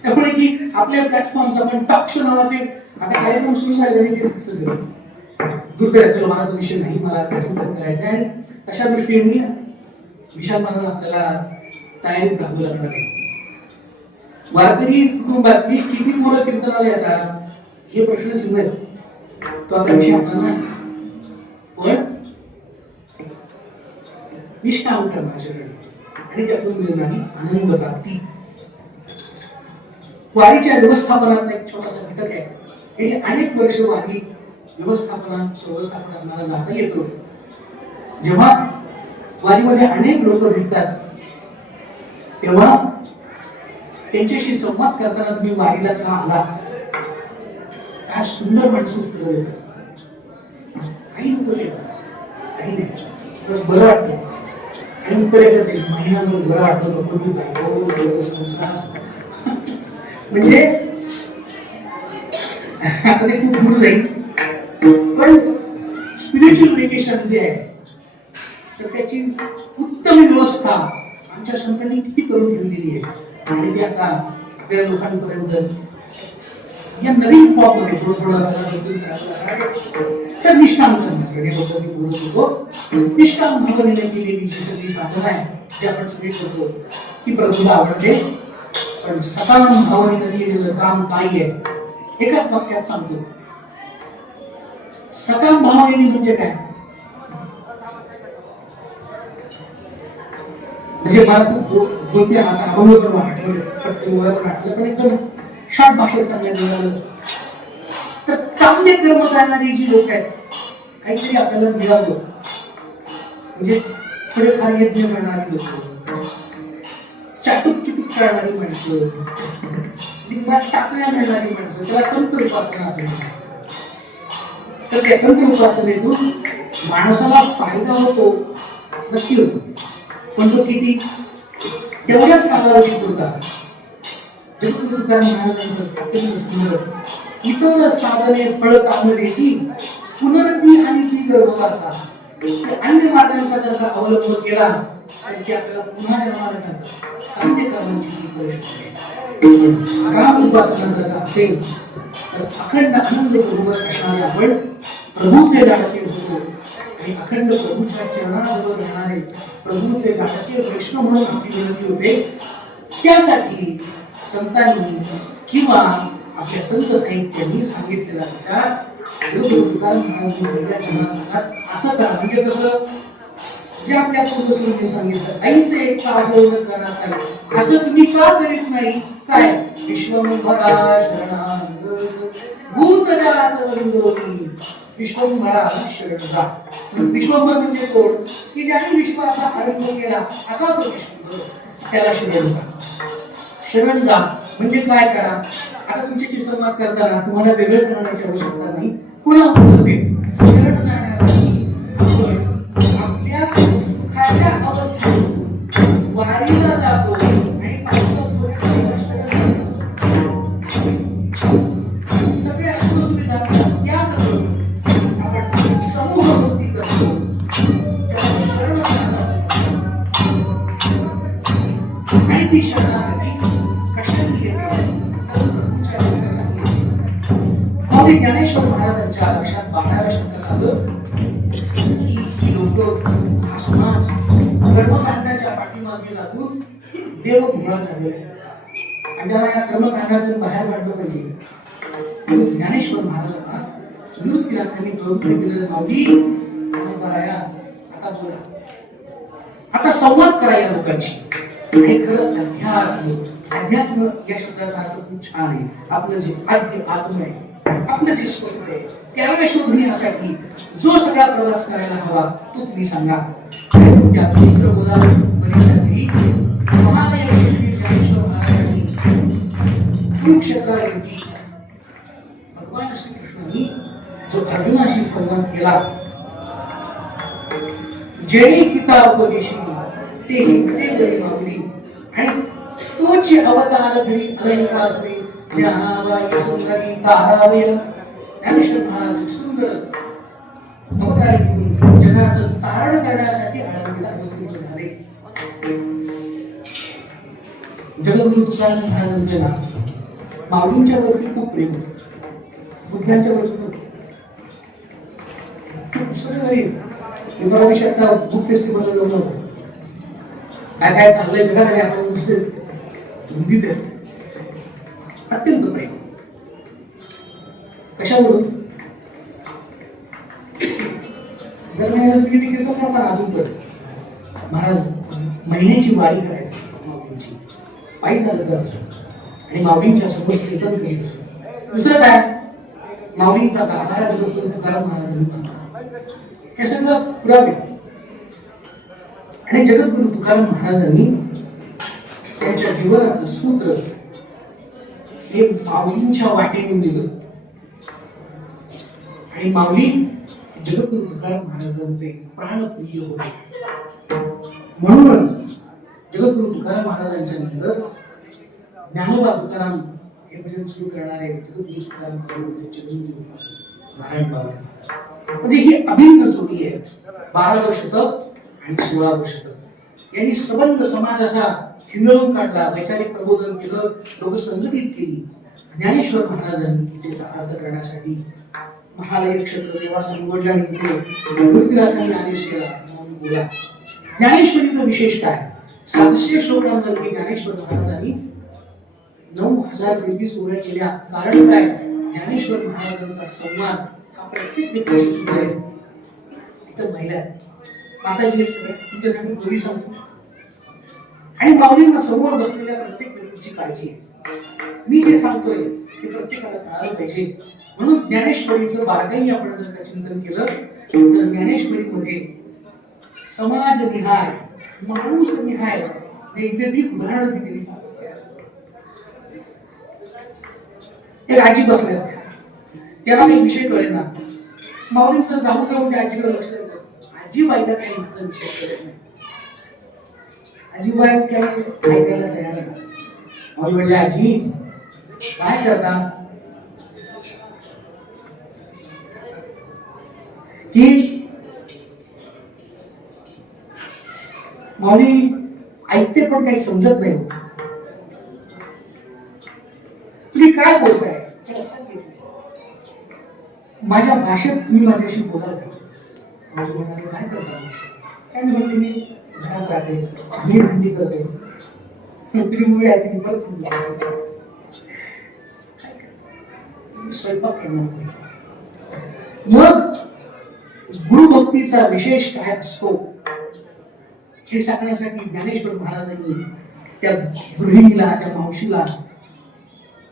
त्यामुळे की आपल्या प्लॅटफॉर्म्स आपण टॉक शो नावाचे आता कार्यक्रम सुरू झाले आणि ते सक्सेस झाले. दुर्दैवाचं मला तो विषय नाही, मला चिंतन करायचं आहे आणि तशा दृष्टीने विशाल मला आपल्याला तयारीत राहावं लागणार आहे. वारकरी कुटुंबातली किती मुलं कीर्तनाला येतात हे प्रश्नचिन्ह आहे, तो आता विषय आपला नाही. पण निष्काम कर्माचे आणि त्यातून मिळणारी आनंद प्राप्ती वारीच्या व्यवस्थापनातला एक छोटासा घटक आहे. गेली अनेक वर्ष वारी व्यवस्थापनात मला जाता येतो. जेव्हा वारीमध्ये अनेक लोक भेटतात तेव्हा त्यांच्याशी संवाद करताना तुम्ही वारीला का आला, काय सुंदर माणसं उत्तर देतात. काही लोक येतात, काही नाही, बस बरं वाटतं. आणि उत्तर एकच आहे, महिनाभर बरं वाटतं नको ती बायको संसार. म्हणजे आता ते खूप दूर जाईल, पण स्पिरिच्युअल मेडिटेशन जे आहे तर त्याची उत्तम व्यवस्था आमच्या संतांनी किती करून ठेवलेली आहे. आणि ते आता आपल्या लोकांपर्यंत या नवीन फॉर्म मध्ये थोडं तर निष्काम कर्माचं हे बद्दल मी बोलत होतो. निष्काम भावनेने केलेली जी सगळी साधना आहे जे आपण सगळे करतो ती प्रभूला आवडते. पण सकाम भावनेने केलेलं काम काय आहे एकाच वाक्यात सांगतो. सकाम भावनेने म्हणजे काय, म्हणजे मला खूप बोलते आता अभंग पण आठवले, पण आठवलं, पण एकदम शॉर्ट भाषेत सांगायचं झालं तर चांगले कर्म करणारी जी लोक आहेत, काहीतरी आपल्याला मिळावं म्हणजे थोडेफार यज्ञ करणारी लोक, चाटूक चुटूक करणारी माणसं, लिंबात टाचण्या मिळणारी माणसं, त्याला तंत्र उपासना असेल. तर त्या तंत्र उपासनेतून माणसाला फायदा होतो, नक्की होतो, पण तो किती, तेवढ्याच कालावधी पुरता. जगद्गुरु तुकाराम महाराजांचं अत्यंत सुंदर, इतर साधने फळ काम देती पुनरपी आणि ती गर्भवासा. अन्य मार्गांचा जर का अवलंब केला तर ते आपल्याला पुन्हा जन्माला घालतात. अन्य कर्मांची गोष्ट आहे. सकाम उपासना जर का असेल तर अखंड आनंद बरोबर असणारे आपण प्रभूचे लाडके होतो. आणि अखंड प्रभूच्या चरणाजवळ राहणारे प्रभूचे लाडके वैष्णव म्हणून आपली विनंती होते. त्यासाठी संतांनी किंवा आपल्या संत साहित्यांनी सांगितलेला विचार जगद्गुरु तुकाराम महाराजांनी पहिल्या चरणात सांगतात असं करा. म्हणजे कसं, जे आपल्या पूर्वसुरांनी सांगितलं ऐसे का होत करा असं तुम्ही का करीत नाही. काय विश्वंभरा शरणागत भूतजात वंदोमी, विश्वंभरा शरण जा. विश्वंभर म्हणजे कोण, की ज्याने विश्वाचा आरंभ केला असा तो विश्वंभर, त्याला शरण जा. शरण जा म्हणजे काय करा. आता तुमच्याशी संवाद करताना तुम्हाला वेगळं सांगण्याची आवश्यकता नाही, पुन्हा उत्तर तेच. शरण जाण्यासाठी आपण आपल्या सुखाच्या अवस्थेतून वारीला जातो आणि सगळ्या सुखसुविधांचा त्याग करून आपण समूह वृत्ती करतो. त्याला शरण जाण्यासाठी आणि ती शरणागती कशाने येते तर प्रभूच्या शरणाने येते. मग ज्ञानेश्वर महाराजांच्या लक्षात 12व्या शतकात आलं की ही लोक हा समाज कर्मकांडाच्या पाठीमागे लागून देव भोळा झालेला आहे आणि त्याला या कर्मकांडातून बाहेर काढलं पाहिजे. ज्ञानेश्वर महाराजांना निवृत्तीनाथांनी प्रवृत्त केलेलं माऊली परंपराया आता बोला, आता संवाद करा या लोकांशी. आणि खरं अध्यात्म या शब्दाचा अर्थ खूप छान आहे. आपलं जे आद्य आत्म आहे, आपलं जे स्वरूप आहे त्याला शोधण्यासाठी जो सगळा प्रवास करायला हवा तो तुम्ही सांगा. त्या पवित्र गोदावरी परिसरातील महालय ज्ञानेश्वर महाराजांनी कुरुक्षेत्रावरती भगवान श्रीकृष्णांनी जो अर्जुनाशी संवाद केला, जेणे गीता उपदेशी तेही ते बरी माऊली, आणि तोच अवतार घरी अलंकार घरी ज्ञानावाय सुंदरी तारावय. ज्ञानेश्वर महाराज सुंदर अवतार घेऊन जगाचं तारण करण्यासाठी आळंदीला अवतरित झाले. जगद्गुरु तुकाराम महाराजांचे नाव माऊलींच्या वरती खूप प्रेम होतं, बुद्धांच्या वरती नव्हतं. बुक फेस्टिवलला जाऊन काय काय चांगलं जगात आणि आपण दुसरे धुंदीत आहेत. अत्यंत प्रेम कशावरून किती कीर्तन करताना अजून पण महाराज महिन्याची वारी करायची माऊलींची पायी झालं तर आणि माऊलींच्या समोर कीर्तन करीत असत. दुसरं काय, माऊलींचा गाभारा जगद्गुरू तुकाराम महाराजांनी बांधला. हे सगळं पुरावे. आणि जगद्गुरू तुकाराम महाराजांनी त्यांच्या जीवनाचं सूत्र हे माऊलींच्या वाटेने दिलं. आणि माऊली जगद्गुरू तुकाराम महाराजांचे प्राणप्रिय होते. म्हणूनच जगद्गुरू तुकाराम महाराजांच्या नंतर ज्ञानोबा तुकाराम हे भजन सुरू करणारे जगद्गुरू तुकाराम महाराजांचे चिरंजीव नारायण बाबा, म्हणजे ही अभिन्न जोडी आहे. 12वं शतक आणि 16वं शतक यांनी सबंध समाज असा हिंदळून काढला, वैचारिक प्रबोधन केलं, लोक संघटित केली. ज्ञानेश्वर महाराजांनी गीतेचा अर्थ करण्यासाठी महालय क्षेत्र देवास निवडले आणि तिथे मूर्तिराजांनी आदेश केला, बोला ज्ञानेश्वरीचं विशेष काय. 700 श्लोकांवरती ज्ञानेश्वर महाराजांनी 9000 लेखी उभ्या केल्या. कारण काय, ज्ञानेश्वर महाराजांचा सन्मान हा प्रत्येक व्यक्तीची सुद्धा आहे. इथं महिला माताजी सगळ्या तुमच्यासाठी गोरी सांगतो. आणि माऊलींना समोर बसलेल्या प्रत्येक व्यक्तीची काळजी आहे. मी जे सांगतोय ते प्रत्येकाला कळालं पाहिजे. म्हणून ज्ञानेश्वरीचं बारकाईने आपण जर का चिंतन केलं तर ज्ञानेश्वरीमध्ये समाजनिहाय, माणूसनिहाय वेगवेगळी उदाहरणं दिलेली सांगतात. एक आजी बसल्या, त्याला काही विषय कळेना. माऊलींचं राहून राहून त्या आजीकडे लक्ष द्यायचं. आजीबाईला काही माझा विषय कळत नाही. आजीबाई काही ऐकायला तयार नाही. माऊली म्हणले, आजी काय करता की माऊली ऐकते पण काही समजत नाही. तुम्ही काय बोलताय माझ्या भाषेत, तुम्ही माझ्याशी बोलाल का. माऊली म्हणाले, काय करता. काय म्हणते, मी घरात राहते, मी भांडी करते, तुम्ही मुळे आधी परत समजून स्वयंपाक करणार. मग गुरुभक्तीचा विशेष काय असतो हे सांगण्यासाठी ज्ञानेश्वर महाराजांनी त्या गृहिणीला, त्या मावशीला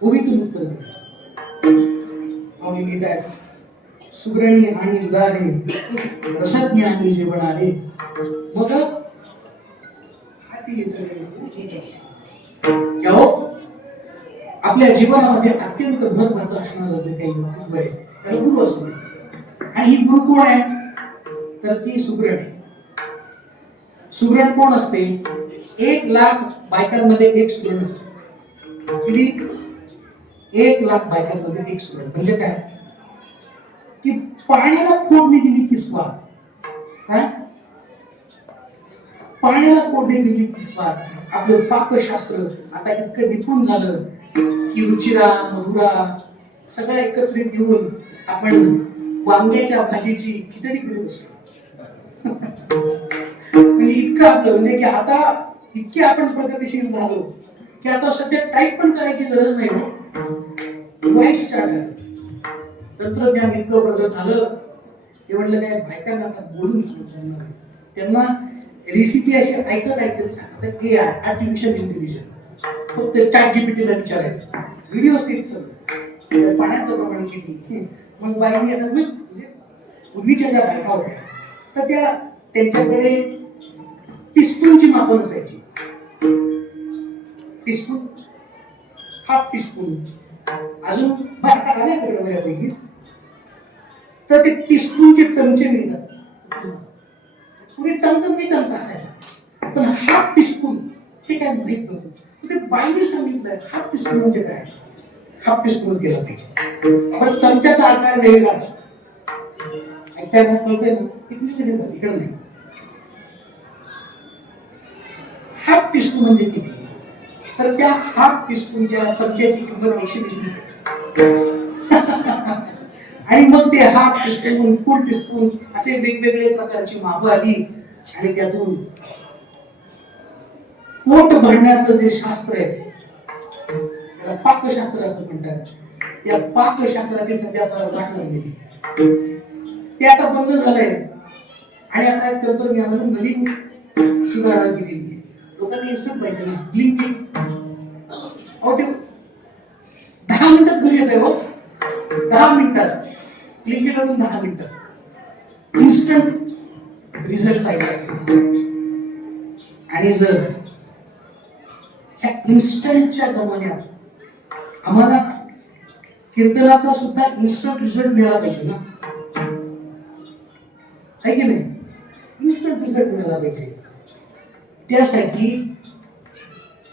ओवीतून उत्तर दिलं. माऊली लिहितात, सुग्रणी आणि उदारे रसज्ञानी जेवण आले, मग हाती आपल्या जीवनामध्ये अत्यंत महत्वाचं असणारं जे काही व्यक्तित्व आहे त्याला गुरु असं म्हणतात. आणि ही गुरु कोण आहे तर ती सुग्रण आहे. सुग्रण कोण असते, 1,00,000 बायकांमध्ये एक सुग्रण असते. किती, 1,00,000 बायकांमध्ये एक सुग्रण. म्हणजे काय की पाण्याला फोडणी दिली की स्वाद, काय पाण्याला फोडणी दिली की स्वाद. आपलं पाकशास्त्र आता इतकं निपुण झालं की रुचिरा मधुरा सगळं एकत्रित येऊन आपण वांग्याच्या भाजीची खिचडी करत असतो. म्हणजे इतकं आपलं म्हणजे की आता इतके आपण प्रगतीशील झालो की आता सध्या टाईप पण करायची गरज नाही. व्हॉइस चॅट आहे, तंत्रज्ञान इतकं प्रगत झालं ते म्हणलं काय बायकांना आता बोलून सांगणार. त्यांना रेसिपी अशी ऐकत ऐकत सांगतात. हे आर्टिफिशियल इंटेलिजन्स फक्त चॅट जीपीटीला विचारायचं, व्हिडिओ सेट सगळं, पाण्याचं प्रमाण किती. मग बाईंनी आता म्हणजे पूर्वीच्या ज्या बायका होत्या तर त्या त्यांच्याकडे टीस्पूनची मापं नसायची. टीस्पून, हाफ टीस्पून, अजून भारतात आल्याकडे बऱ्यापैकी तर ते टीस्पूनचे चमचे मिळतात. पुढे चमचा असायचा पण हाफ टीस्पून हे काय माहित नव्हतं. ते बाईने सांगितलंय हाफ टीस्पून म्हणजे काय, हाफ टीस्पूनच गेला पाहिजे. आपण चमच्याचा आकार वेगळा असतो. ऐकायला कळतंय ना, किती सगळे झाले इकडे नाही. हाफ टीस्पून म्हणजे किती, तर त्या हाफ टीस्पूनच्या चमच्याची किंमत 120 रुपये. आणि मग ते हाफ टीस्पून, फुल टीस्पून असे वेगवेगळे प्रकारची मापं आली आणि त्यातून पोट भरण्याचं जे शास्त्र आहे त्याला पाकशास्त्र असं म्हणतात. या पाकशास्त्राची सध्या वाट लागलेली, ते आता बंद झालंय. आणि आता तंत्रज्ञानानं नवीन सुधारणा केलेली आहे. लोकांनी इन्स्टंट पाहिजे ना, ब्लिंकिट. अहो ते 10 मिनिटात घरी येत आहे हो. 10 मिनिटात क्लिक करून 10 मिनिटात इन्स्टंट रिझल्ट पाहिजे. आणि जर ह्या इन्स्टंटच्या जमान्यात आम्हाला कीर्तनाचा सुद्धा इन्स्टंट रिझल्ट मिळाला पाहिजे ना, आहे की नाही? इन्स्टंट रिझल्ट मिळाला पाहिजे. त्यासाठी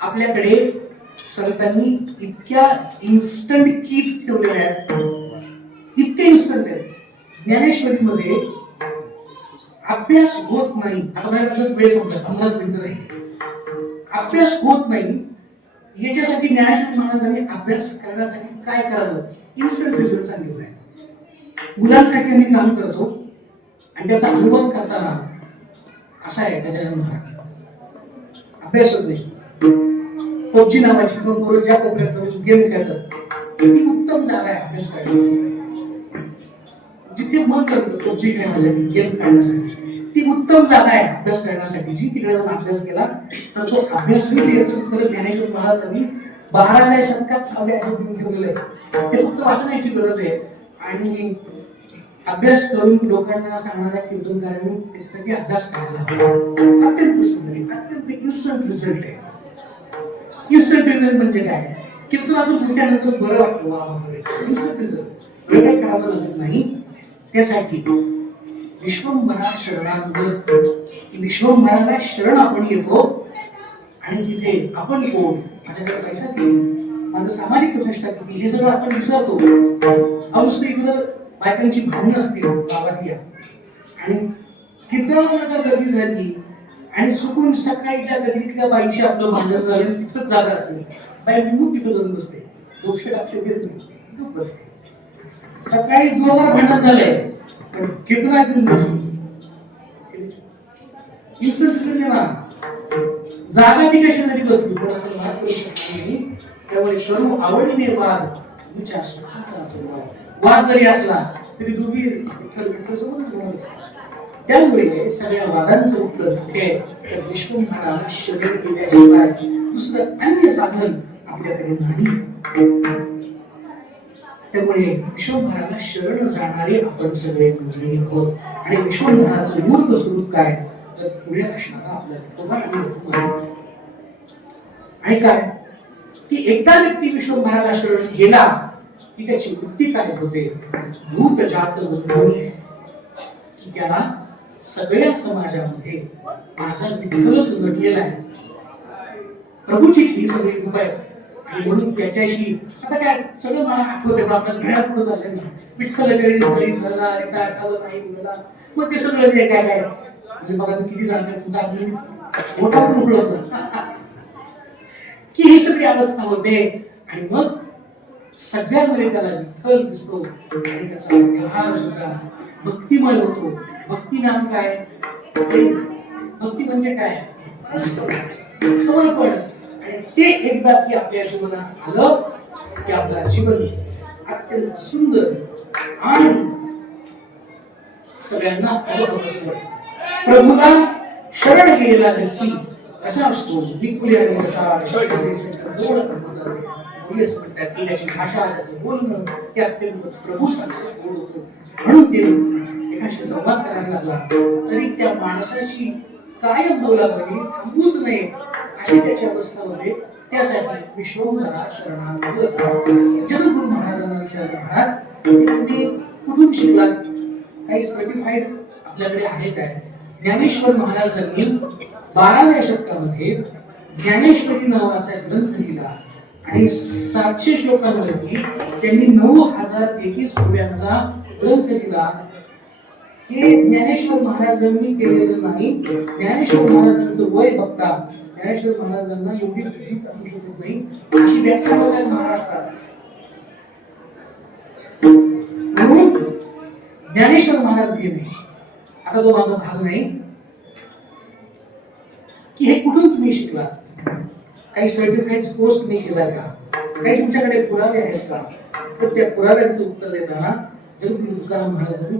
आपल्याकडे संतांनी इतक्या इन्स्टंट कीज ठेवलेल्या आहेत, इतके इन्स्टंट आहेत. ज्ञानेश्वरीमध्ये अभ्यास होत नाही. आता माझ्याकडे वेळ संपला, 15 मिनिटं राहिली. अभ्यास होत नाही याच्यासाठी ज्ञानेश्वर महाराजांनी अभ्यास करण्यासाठी काय करावं, इन्स्टंट रिझल्ट सांगितलाय. मुलांसाठी आम्ही काम करतो आणि त्याचा अनुभव करताना असा आहे गजानन महाराज. अभ्यास होत नाही. पबजी नावाची पोरं ज्या कोपऱ्यात जाऊन गेम खेळतात ती उत्तम जागा आहे अभ्यास करण्यासाठी. जिथे मन करतं पबजी खेळण्यासाठी, गेम खेळण्यासाठी, ती उत्तम जागा आहे अभ्यास करण्यासाठी. जी तिकडे जाऊन अभ्यास केला तर तो अभ्यास मी द्यायचं उत्तर ज्ञानेश्वर महाराजांनी 12व्या शतकात 6व्या अध्यायात देऊन ठेवलेलं आहे. ते फक्त वाचण्याची गरज आहे. आणि अभ्यास करून लोकांना सांगणाऱ्या कीर्तनकारांनी त्याच्यासाठी अभ्यास करायला हवा. अत्यंत सुंदर, अत्यंत इन्स्टंट रिझल्ट आहे. इन्स्टंट रिझल्ट म्हणजे काय? कीर्तनातून म्हटल्यानंतर बरं वाटतं, वा बरं. इन्स्टंट रिझल्ट वेळ काही करावं लागत नाही. त्यासाठी विश्वंभरा शरणागत, विश्वंभराला शरण आपण येतो आणि तिथे आपण कोण, माझ्याकडे पैसा किती, माझं सामाजिक प्रतिष्ठा किती, हे सगळं आपण विसरतो. अवश्य इकडं बायकांची भावना असते गावातल्या आणि कीर्तनाला गर्दी झाली आणि चुकून सकाळीच्या गर्दीतल्या बाईशी आपलं भांडण झालं, तिथंच जागा असते, बाई निघून तिथं जाऊन बसते, दोषे डापशे देत नाही, खूप बसते. सकाळी जोरदार भांडण झालंय पण कीर्तनात येऊन बसली. इन्स्टंट रिझल्ट ना, जागा तिच्या शेजारी बसली, पण आपण वाद करू शकतो नाही. त्यामुळे करू आवडीने वाद, तुमच्या सुखाचा संवाद. वाद जरी असला तरी दोघी विठ्ठल सोबतच बोलत असतात. त्यामुळे सगळ्या वादांचं उत्तर हे तर विश्वंभराला शरण देण्याशिवाय दुसरं अन्य साधन आपल्याकडे नाही. त्यामुळे विश्वंभराला शरण जाणारे आपण सगळे मंडळी आहोत. आणि विश्वंभराचं मूर्त स्वरूप काय तर पुढे असणारा आपला विठोबा आणि रखुमाई. आणि काय की एकदा व्यक्ती विश्वंभराला शरण गेला की त्याची वृत्ती काय होते, भूत जात बंधोनी, की त्याला सगळ्या समाजामध्ये माझा विठ्ठलच नटलेला आहे, प्रभूचीच ही सगळी रूप आहे. आणि म्हणून त्याच्याशी आता काय सगळं मला आठवते, पण आपल्याला घड्या पुढे झालं नाही. विठ्ठलाच्या स्थळी धरला, एकदा आठवत नाही मुलाला, मग ते सगळं जे काय काय म्हणजे बघा मी किती सांगते, तुमचा अगदी मोठावर उघडवलं की ही सगळी अवस्था होते. आणि मग सगळ्यांमध्ये त्याला विठ्ठल दिसतो आणि त्याचा व्यवहार सुद्धा भक्तिमय होतो. भक्ती नाम काय, भक्ती म्हणजे काय, समर्पण. आणि ते एकदा की आपल्या जीवनात आलं की आपलं जीवन अत्यंत सुंदर आणि सगळ्यांना आवडतं. प्रभूला शरण गेलेला व्यक्ती कसा असतो, विकुले आणि रसाळ शब्दाने गोड प्रभूचा बोलेस म्हणतात की त्याची भाषा, त्याचं बोलणं ते अत्यंत प्रभूसारखं गोड होतं. म्हणून ते एकाशी संवाद करायला लागला तरी त्या माणसाशी कायम बोला पाहिजे, थांबूच नये अशी त्याची अवस्था होते. त्यासाठी विश्वंभरा शरणागत. जगद्गुरु महाराजांना विचारलं, महाराज तुम्ही कुठून शिकलात, काही सर्टिफाईड आपल्याकडे आहे काय? ज्ञानेश्वर महाराजांनी 12व्या शतकामध्ये ज्ञानेश्वरी नावाचा ग्रंथ लिहिला आणि 700 श्लोकांवरती त्यांनी 9033 रुपयांचा ग्रंथ लिहिला. हे ज्ञानेश्वर महाराजांनी केलेलं नाही. ज्ञानेश्वर महाराजांचं वय बघता ज्ञानेश्वर महाराजांना एवढी बुद्धीच असू शकत नाही अशी व्याख्या होतात महाराष्ट्रात. म्हणून ज्ञानेश्वर महाराज गेले. आता तो माझा भाग नाही की हे कुठून तुम्ही शिकला, काही सर्टिफाईड कोर्स तुम्ही केला का, काही तुमच्याकडे पुरावे आहेत का? तर त्या पुराव्यांचं उत्तर देताना जगद्गुरु तुकाराम महाराजांनी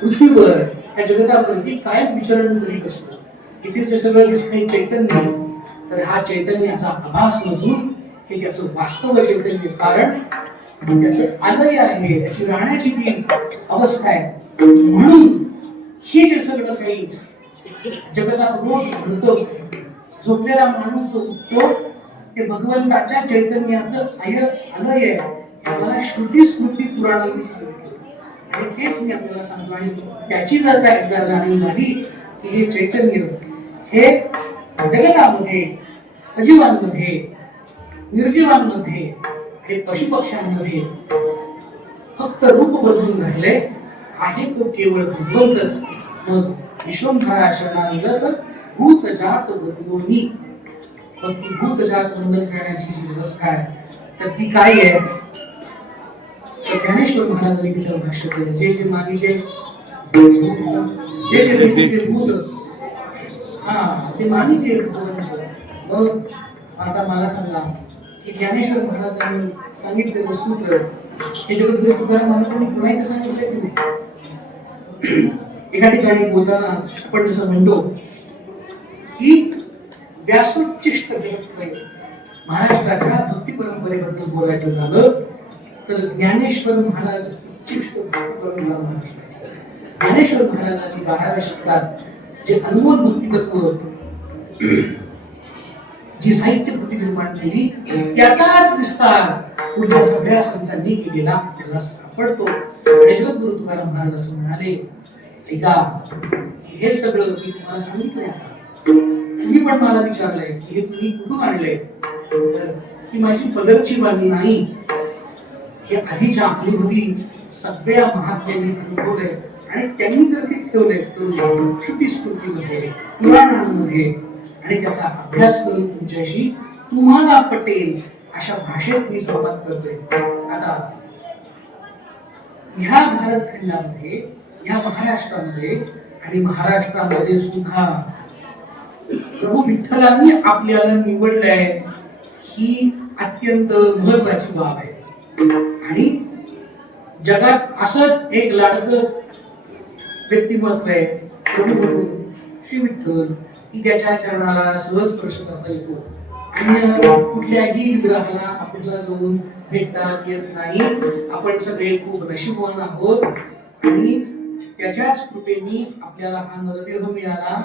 पृथ्वीवर या जगताप्रती कायम विचरण करीत असतो. इथे जे सगळं दिसतंय चैतन्य, तर हा चैतन्याचा आभास नसून हे त्याचं वास्तव चैतन्य, कारण त्याचं आलय आहे, त्याची राहण्याची ती अवस्था आहे. म्हणून हे जे सगळं काही जगतात रोज घडतं, झोपलेला माणूस जो उठतो ते भगवंताच्या चैतन्याचं आलय आहे. मला श्रुती स्मृती पुराणांनी सांगितलं आणि तेच मी आपल्याला सांगतो. आणि त्याची जर का एकदा जाणीव झाली की हे चैतन्य हे जगतामध्ये, सजीवांमध्ये, निर्जीवांमध्ये आणि पशुपक्ष्यांमध्ये फक्त रूप बदलून राहिले आहे, तो केवळ भगवंतच. मग विश्वंभरा शरणांगत भूतजात वंदोनी, मग ती भूतजात वंदन करण्याची जी व्यवस्था आहे तर ती काय आहे, तर ज्ञानेश्वर महाराजांनी त्याच्यावर भाष्य केलं. जे जे मागीचे जे भूत, ते मानीचे भगवंत. मग आता मला सांगा की ज्ञानेश्वर महाराजांनी सांगितलेलं सूत्र हे जगद्गुरु तुकाराम महाराजांनी पुन्हा एकदा सांगितलं की नाही. एका ठिकाणी बोलताना आपण जसं म्हणतो की व्यासोच्चिष्ट जगत्त्रय, महाराष्ट्राच्या भक्ती परंपरेबद्दल बोलायचं झालं तर ज्ञानेश्वर महाराज उच्चिष्ट भक्ती परंपरा महाराष्ट्राची. ज्ञानेश्वर महाराजांनी 12व्या शतकात जे अनमोल भक्ती तत्व, जी साहित्य कृती निर्माण केली, त्याचाच विस्तार पुढच्या सगळ्या संतांनी केलेला आपल्याला सापडतो. आणि जगद्गुरु तुकाराम महाराज असं म्हणाले, ऐका, हे सगळं मी तुम्हाला सांगितलंय. आता तुम्ही पण मला विचारलंय की हे तुम्ही कुठून आणलंय, तर ही माझी पदरची बाणी नाही, हे आधीच्या अनुभवी सगळ्या महात्म्यांनी अनुभवलंय आणि त्यांनी ग्रथित ठेवलंय श्रुती स्मृतीमध्ये, पुराणांमध्ये, आणि त्याचा अभ्यास करून तुमच्याशी तुम्हाला पटेल अशा भाषेत मी संवाद करतोय. आता ह्या भारतखंडामध्ये, ह्या महाराष्ट्रामध्ये आणि महाराष्ट्रामध्ये सुद्धा प्रभू विठ्ठलांनी आपल्याला निवडलंय, ही अत्यंत महत्वाची बाब आहे. आणि जगात असंच एक लाडकं व्यक्तिमत्व आहे प्रभू म्हणून श्री विठ्ठल, की त्याच्या चरणाला सहज स्पर्श करता येतो आणि कुठल्याही विग्रहाला आपल्याला जाऊन भेटता येत नाही. आपण सगळे खूप नशीबवान आहोत आणि त्याच्याच कृपेने आपल्याला हा नरदेह मिळाला.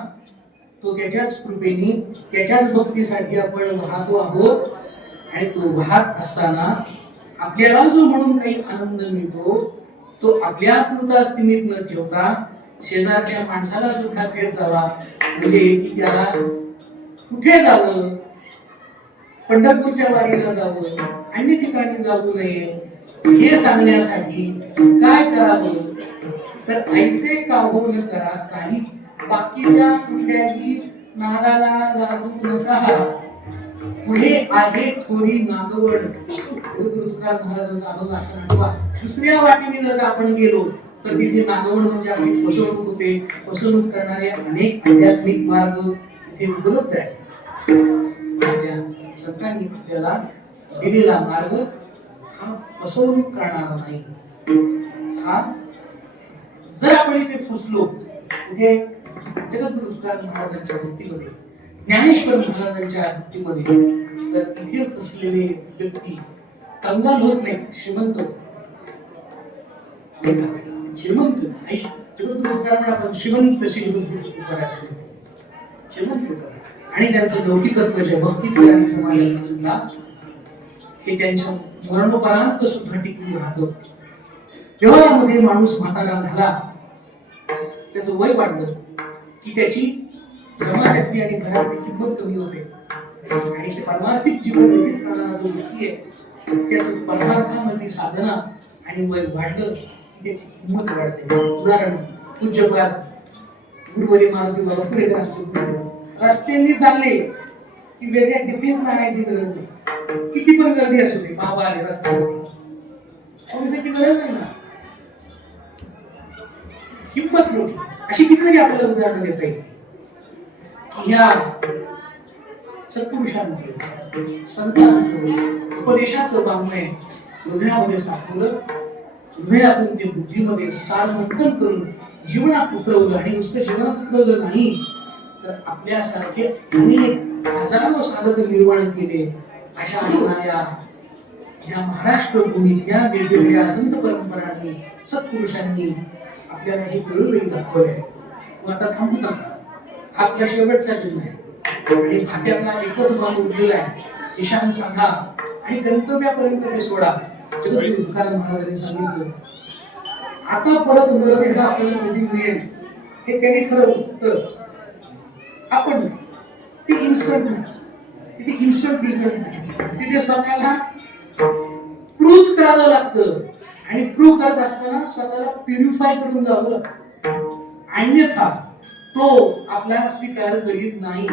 तो त्याच्याच कृपेने, त्याच्याच भक्तीसाठी आपण वाहतो आहोत. आणि तो वाहत असताना आपल्याला जो म्हणून काही आनंद मिळतो तो आपल्या पुरता सीमित न ठेवता शेजारच्या माणसाला सुद्धा देत जावा. म्हणजे की त्याला कुठे जावं, पंढरपूरच्या वारीला जावं, अन्य ठिकाणी जाऊ नये, हे सांगण्यासाठी काय करावं, तर ऐसे काहू न करा काही, बाकीच्या कुठल्याही नादाला लागू नका. पुढे आहे थोडी नागवड. जगद्गुरु तुकाराम महाराजांचा अभंग आपण आठवा. दुसऱ्या वाटेने जर आपण गेलो तर तिथे नागवड म्हणजे आपली फसवणूक होते. फसवणूक करणारे अनेक आध्यात्मिक मार्ग इथे उपलब्ध आहेत. आपल्या संतांनी आपल्याला दिलेला मार्ग हा फसवणूक करणारा नाही. हा जर आपण इथे फसलो कुठे जगद्गुरु तुकाराम महाराजांच्या भक्तीमध्ये, ज्ञानेश्वर महाराजांच्या भक्तीमध्ये, तर इथे फसलेले व्यक्ती कंगाल होत नाहीत, श्रीमंत होत. श्रीमंत जगद्गुरु तुकाराम आपण श्रीमंत जगद्गुरु तुकाराम श्रीमंत होत. आणि त्यांचं लौकिकत्व जे भक्तीचं आणि समाजाचं सुद्धा हे त्यांच्या मरणोपरांत सुद्धा टिकून राहतं. व्यवहारामध्ये माणूस म्हातारा झाला, त्याचं वय वाढलं की त्याची समाजातली आणि घरातली किंमत कमी होते. आणि ते परमार्थिक जीवन व्यतीत करणारा जो व्यक्ती आहे त्याचं परमार्थामधली साधना आणि वय वाढलं की त्याची किंमत वाढते. उदाहरण पूज्यपाद गुरुवारी मारुती बाबा पुरेकरांचे गुरुदेव रस्त्यांनी चालले की वेगळ्या डिफेन्स आणायची गरज नाही. किती पण गर्दी असू दे, बाबा आले रस्त्यावरती, पोलिसाची गरज नाही ना. किंमत मोठी. अशी कितीतरी आपल्याला उदाहरणं देता येईल. ह्या सत्पुरुषांचं संतांचं उपदेशाचं वाङ्मय हृदयामध्ये साठवलं, हृदयातून ते बुद्धीमध्ये सारमंथन करून जीवनात उतरवलं. आणि नुसतं जीवनात उतरवलं नाही तर आपल्यासारखे अनेक हजारो साधक निर्माण केले. अशा होणाऱ्या ह्या महाराष्ट्र भूमीतल्या वेगवेगळ्या संत परंपरांनी सत्पुरुषांनी आपल्याला हे वेळोवेळी दाखवलंय. मग आता थांबू नका. हा आपला शेवटचा जन्म आहे आणि भाग्यातला एकच भाग उरलेला आहे. ईशान साधा आणि गंतव्यापर्यंत ते सोडा. जगद्गुरु तुकाराम महाराजांनी सांगितलं. आता परत मरदेह आपल्याला कधी मिळेल हे त्यांनी ठरवलं तरच, आपण नाही. ते इन्स्टंट नाही, तिथे इन्स्टंट रिझल्ट नाही. तिथे स्वतःला प्रूव्ह करावं लागतं. आणि प्रूव्ह करत असताना स्वतःला प्युरिफाय करून जावं लागतं. अन्यथा तो आपला स्वीकार करीत नाही.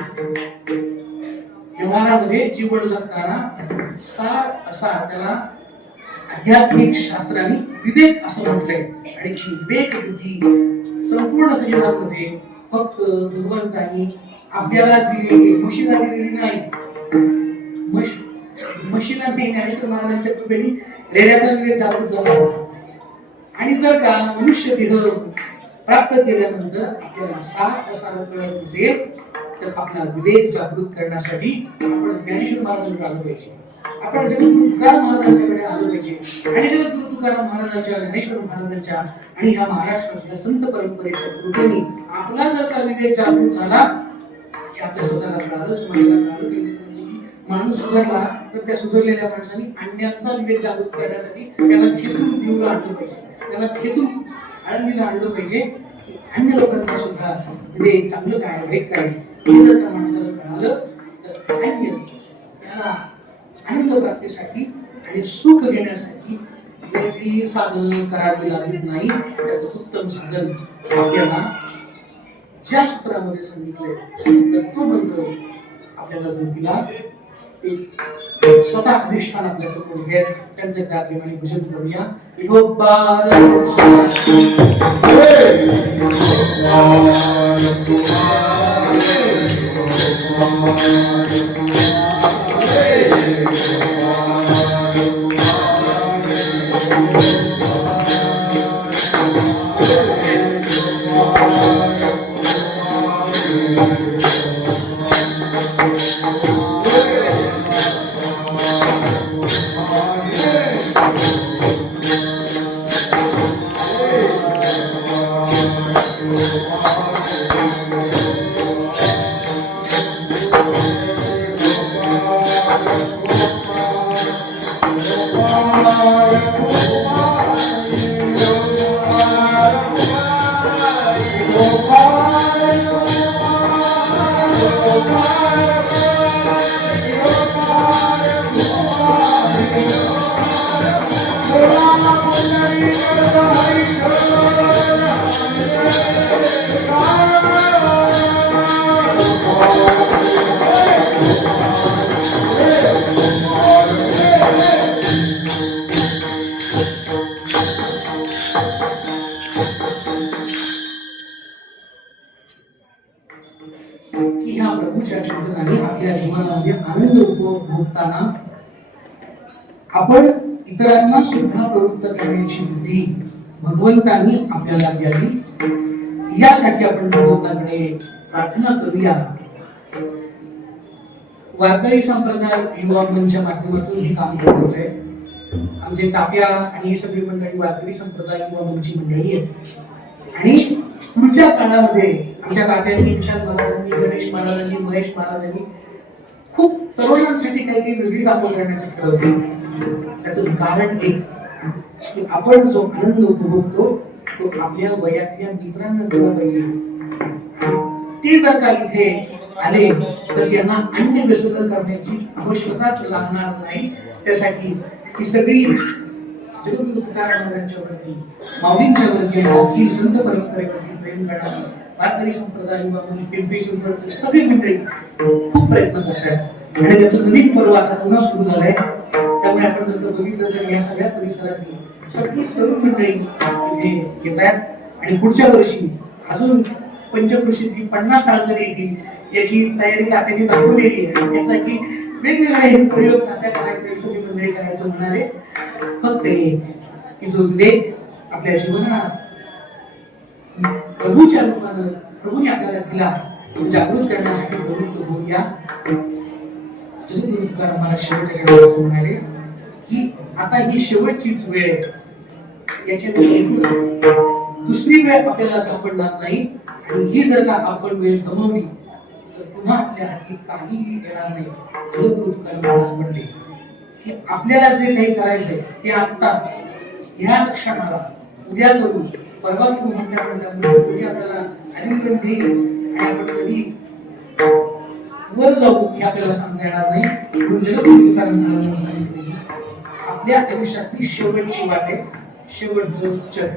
व्यवहारामध्ये जीवन जगताना सार असा त्याला आध्यात्मिक शास्त्राने विवेक असं म्हटलंय. आणि विवेक बुद्धी संपूर्ण जीवनामध्ये फक्त भगवंतानी आपल्यालाच दिलेली, म्हशीला दिलेली नाही. म्हशीला ज्ञानेश्वर महाराजांच्या कृपेने रेड्याचा विवेक जागृत झाला. आणि जर का मनुष्य देह प्राप्त केल्यानंतर आपल्याला सार असा कळत नसेल तर आपला विवेक जागृत करण्यासाठी आपण ज्ञानेश्वर महाराजांकडे आलो पाहिजे. आपण जगद्गुरु तुकाराम महाराजांच्याकडे आलो पाहिजे. आणि जगद्गुरु तुकाराम महाराजांच्या, ज्ञानेश्वर महाराजांच्या आणि ह्या महाराष्ट्रातल्या संत परंपरेच्या कृपेने आपला जर का विवेक जागृत झाला की आपल्या स्वतःला कळालं, समाजाला कळालं की माणूस सुधारला तर त्या सुधारलेल्या माणसांनी अन्यांचा विवेक जागृत करण्यासाठी त्याला खेचून देऊला आणलं पाहिजे. त्याला खेचून आळंदीला आणलं पाहिजे की अन्य लोकांचा सुद्धा विवेक चांगलं काय वाईट काय हे जर का माणसाला कळालं तर अन्य त्याला आनंद प्राप्तीसाठी आणि सुख घेण्यासाठी वेगळी साधनं करावी लागत नाही. त्याचं उत्तम साधन आपल्याला ज्या सूत्रामध्ये सांगितलंय तर तो मंत्र आपल्याला जर दिला ते स्वतः अधिष्ठान आपल्या समोर घेत त्यांचे त्या प्रेमाने भजन करूया. विठोबा आपण इतरांना सुद्धा प्रवृत्त करण्याची बुद्धी भगवंतांनी आपल्याला द्यावी, यासाठी आपण भगवंताकडे प्रार्थना करूया. वारकरी संप्रदाय युवा मंचच्या माध्यमातून हे काम करत होते. आमचे तात्या आणि ही सगळी मंडळी वारकरी संप्रदाय युवा मंचची मंडळी आहे. आणि पुढच्या काळामध्ये आमच्या तात्यांनी, विशाल महाराजांनी, गणेश महाराजांनी, महेश महाराजांनी खूप तरुणांसाठी काही काही वेगळी कामं करण्याचं ठरवलं. त्याचं कारण एक की आपण जो आनंद उपभोगतो तो आपल्या वयातल्या मित्रांना दिला पाहिजे. ते जर का इथे आले तर त्यांना अन्य व्यसन करण्याची आवश्यकताच लागणार नाही. त्यासाठी ही सगळी जगद्गुरु तुकाराम महाराजांच्या वरती, माऊलींच्या वरती, अखिल संत परंपरेवरती प्रेम करणारी वारकरी संप्रदाय युवा मंच, पिंपरी चिंचवडची सगळी मंडळी खूप प्रयत्न करतात. आणि त्याचं नवीन पर्व आता पुन्हा सुरू झालंय. त्यामुळे आपण जर बघितलं तर या सगळ्या परिसरातली सगळी तरुण मंडळी इथे येत आहेत. आणि पुढच्या वर्षी अजून पंचकृषीतली 50 टाळकरी येतील याची तयारी तात्यांनी दाखवलेली आहे. यासाठी वेगवेगळे प्रयोग तात्या करायचे, सगळी मंडळी करायचं म्हणाले. फक्त की जो विवेक आपल्या जीवनात प्रभूच्या रूपानं प्रभूने आपल्याला दिला तो जागृत करण्यासाठी प्रवृत्त होऊया. जगद्गुरु तुकाराम महाराज शेवटच्या वेळेस असं म्हणाले की आता ही शेवटचीच वेळ आहे, याच्यामध्ये दुसरी वेळ आपल्याला सापडणार नाही. आणि ही जर का आपण वेळ गमावली तर पुन्हा आपल्या हाती काहीही येणार नाही. जगद्गुरु तुकाराम महाराज म्हणले की आपल्याला जे काही करायचंय ते आत्ताच, ह्याच क्षणाला, उद्या करू, परवा करू म्हणल्या कधी आपल्याला अलीकडून देईल आणि आपण कधी वर जाऊ हे आपल्याला सांगता येणार नाही. म्हणून जगद्गुरु तुकाराम महाराजांनी सांगितले आपल्या आयुष्यातली शेवटची वाट आहे, शेवटचं चरण.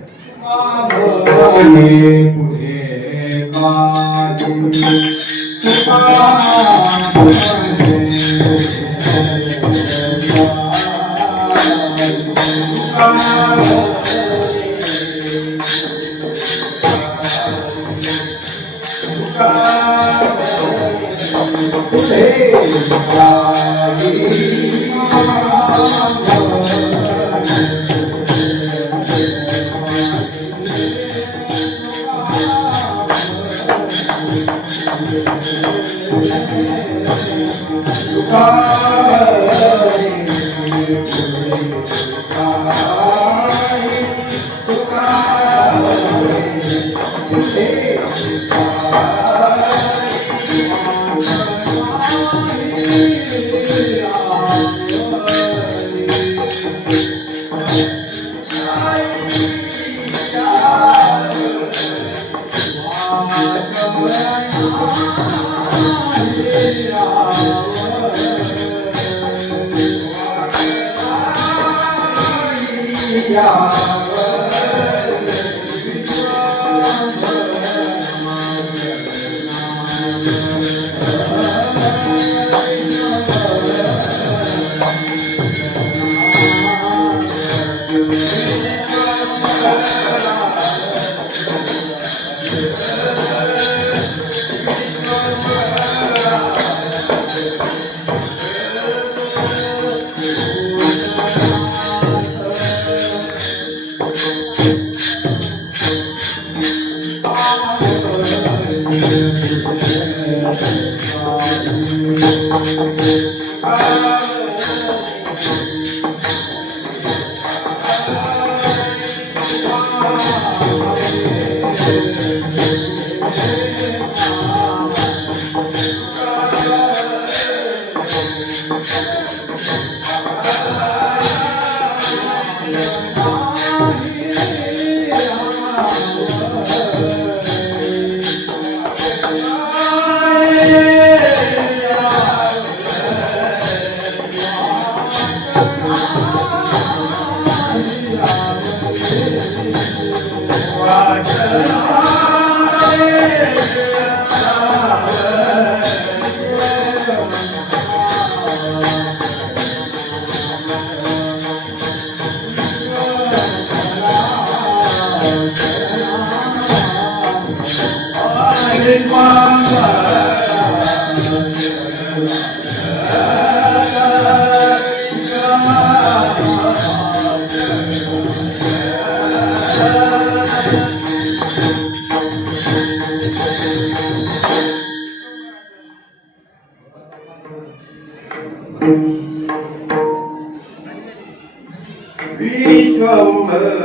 विश्वंभरा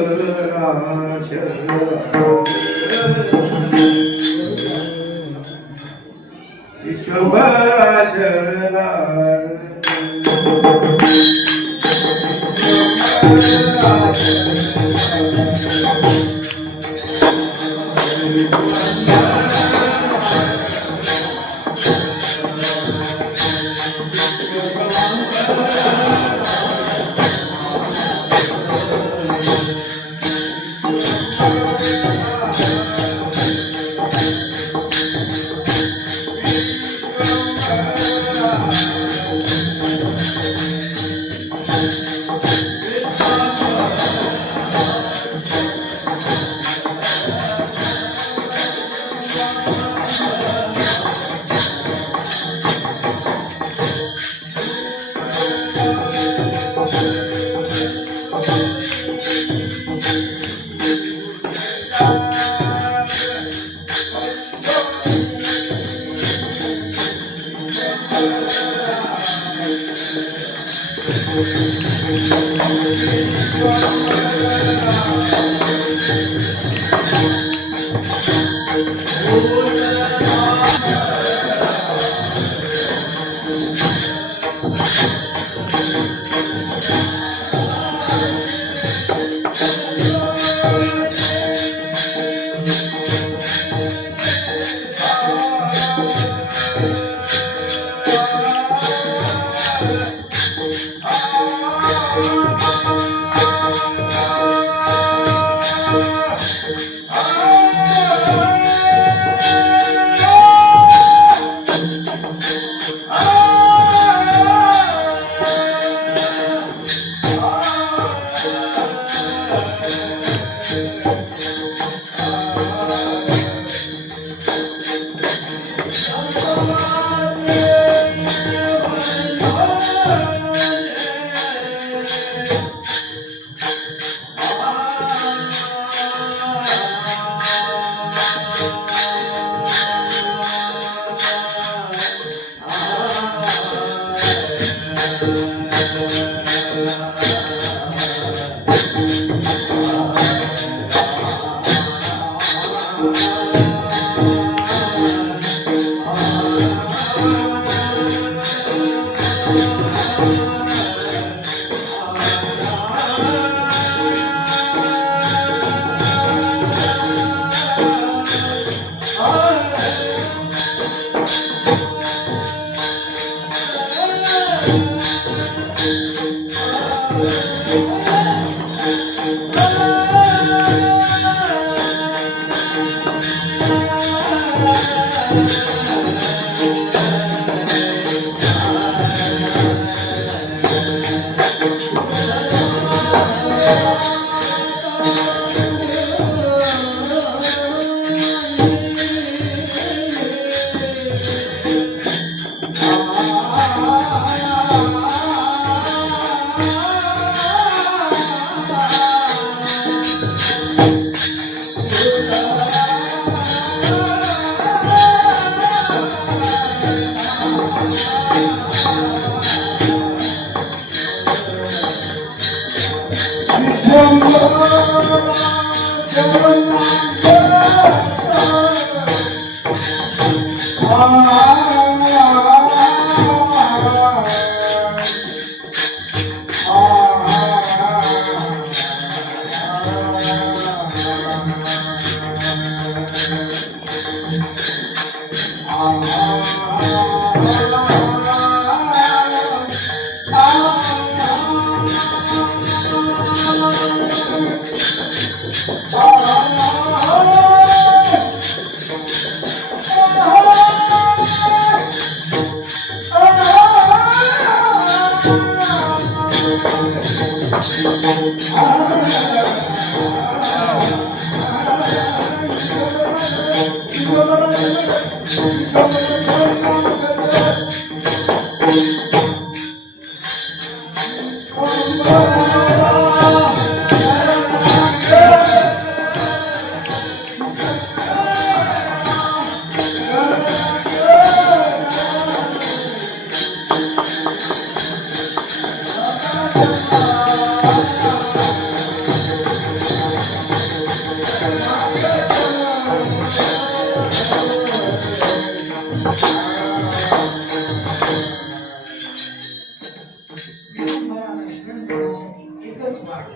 एकच वाट,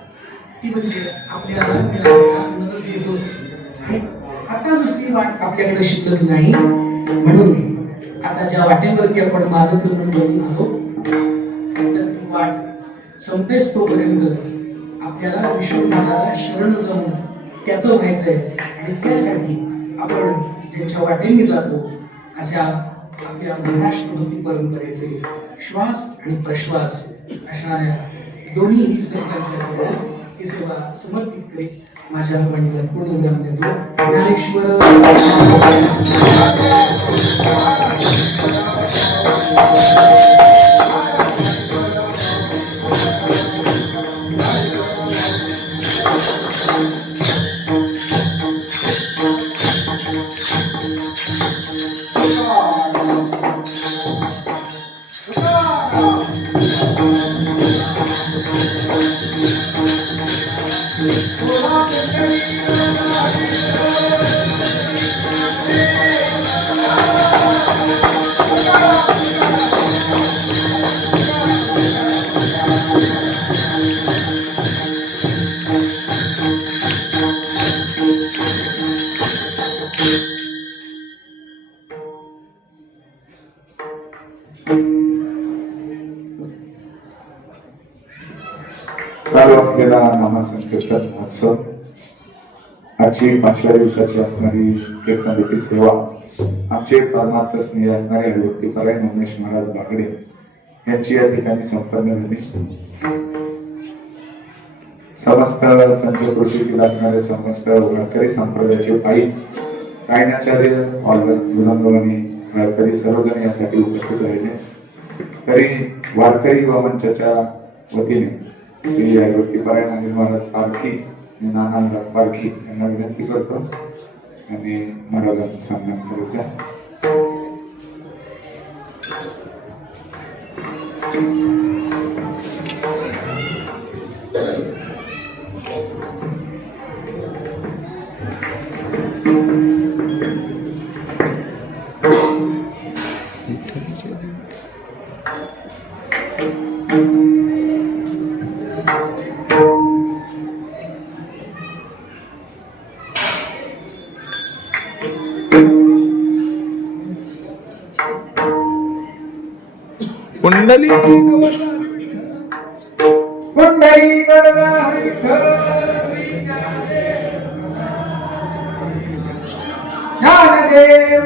ती म्हणजे आपल्याला मिळालेला नरदेह. आणि आता दुसरी वाट आपल्याकडे शिल्लक नाही. म्हणून आता ज्या वाटेवरती आपण मालक म्हणून बनून आलो, तर ती वाट संपेस तोपर्यंत आपल्याला विष्णूनाथाला शरण जाऊन त्याचं व्हायचंय. आणि त्यासाठी आपण ज्यांच्या वाटेने जातो अशा आपल्या महाराष्ट्र भक्ती परंपरेचे श्वास आणि प्रश्वास असणाऱ्या दोन्ही संतांच्या जवळ ही सेवा समर्पित करीत माझ्या वाणीला पूर्ण विराम देतो. ज्ञानेश्वर चालू असलेला नामसंकीर्तन महोत्सव, आजची 5व्या दिवसाची असणारी कीर्तनाची सेवा आमचे परमार्थ स्नेही असणारे हरिभक्तीपरायण उमेश महाराज बागडे यांची या ठिकाणी संपन्न झाली. समस्त पंचक्रोशीतील असणारे समस्त वारकरी संप्रदायाचे पायी गायनाचार्य विनोदवणी वारकरी सर्वजण यासाठी उपस्थित राहिले. तरी वारकरी व मंचाच्या वतीने श्री हरिभक्तीपरायण अनिल महाराज पारखी, नाना महाराज पारखी यांना विनंती करतो आणि महाराजांचं सन्मान करायचं. कुंडली कुंडली गरजा विठ्ठल श्री ज्ञानदेव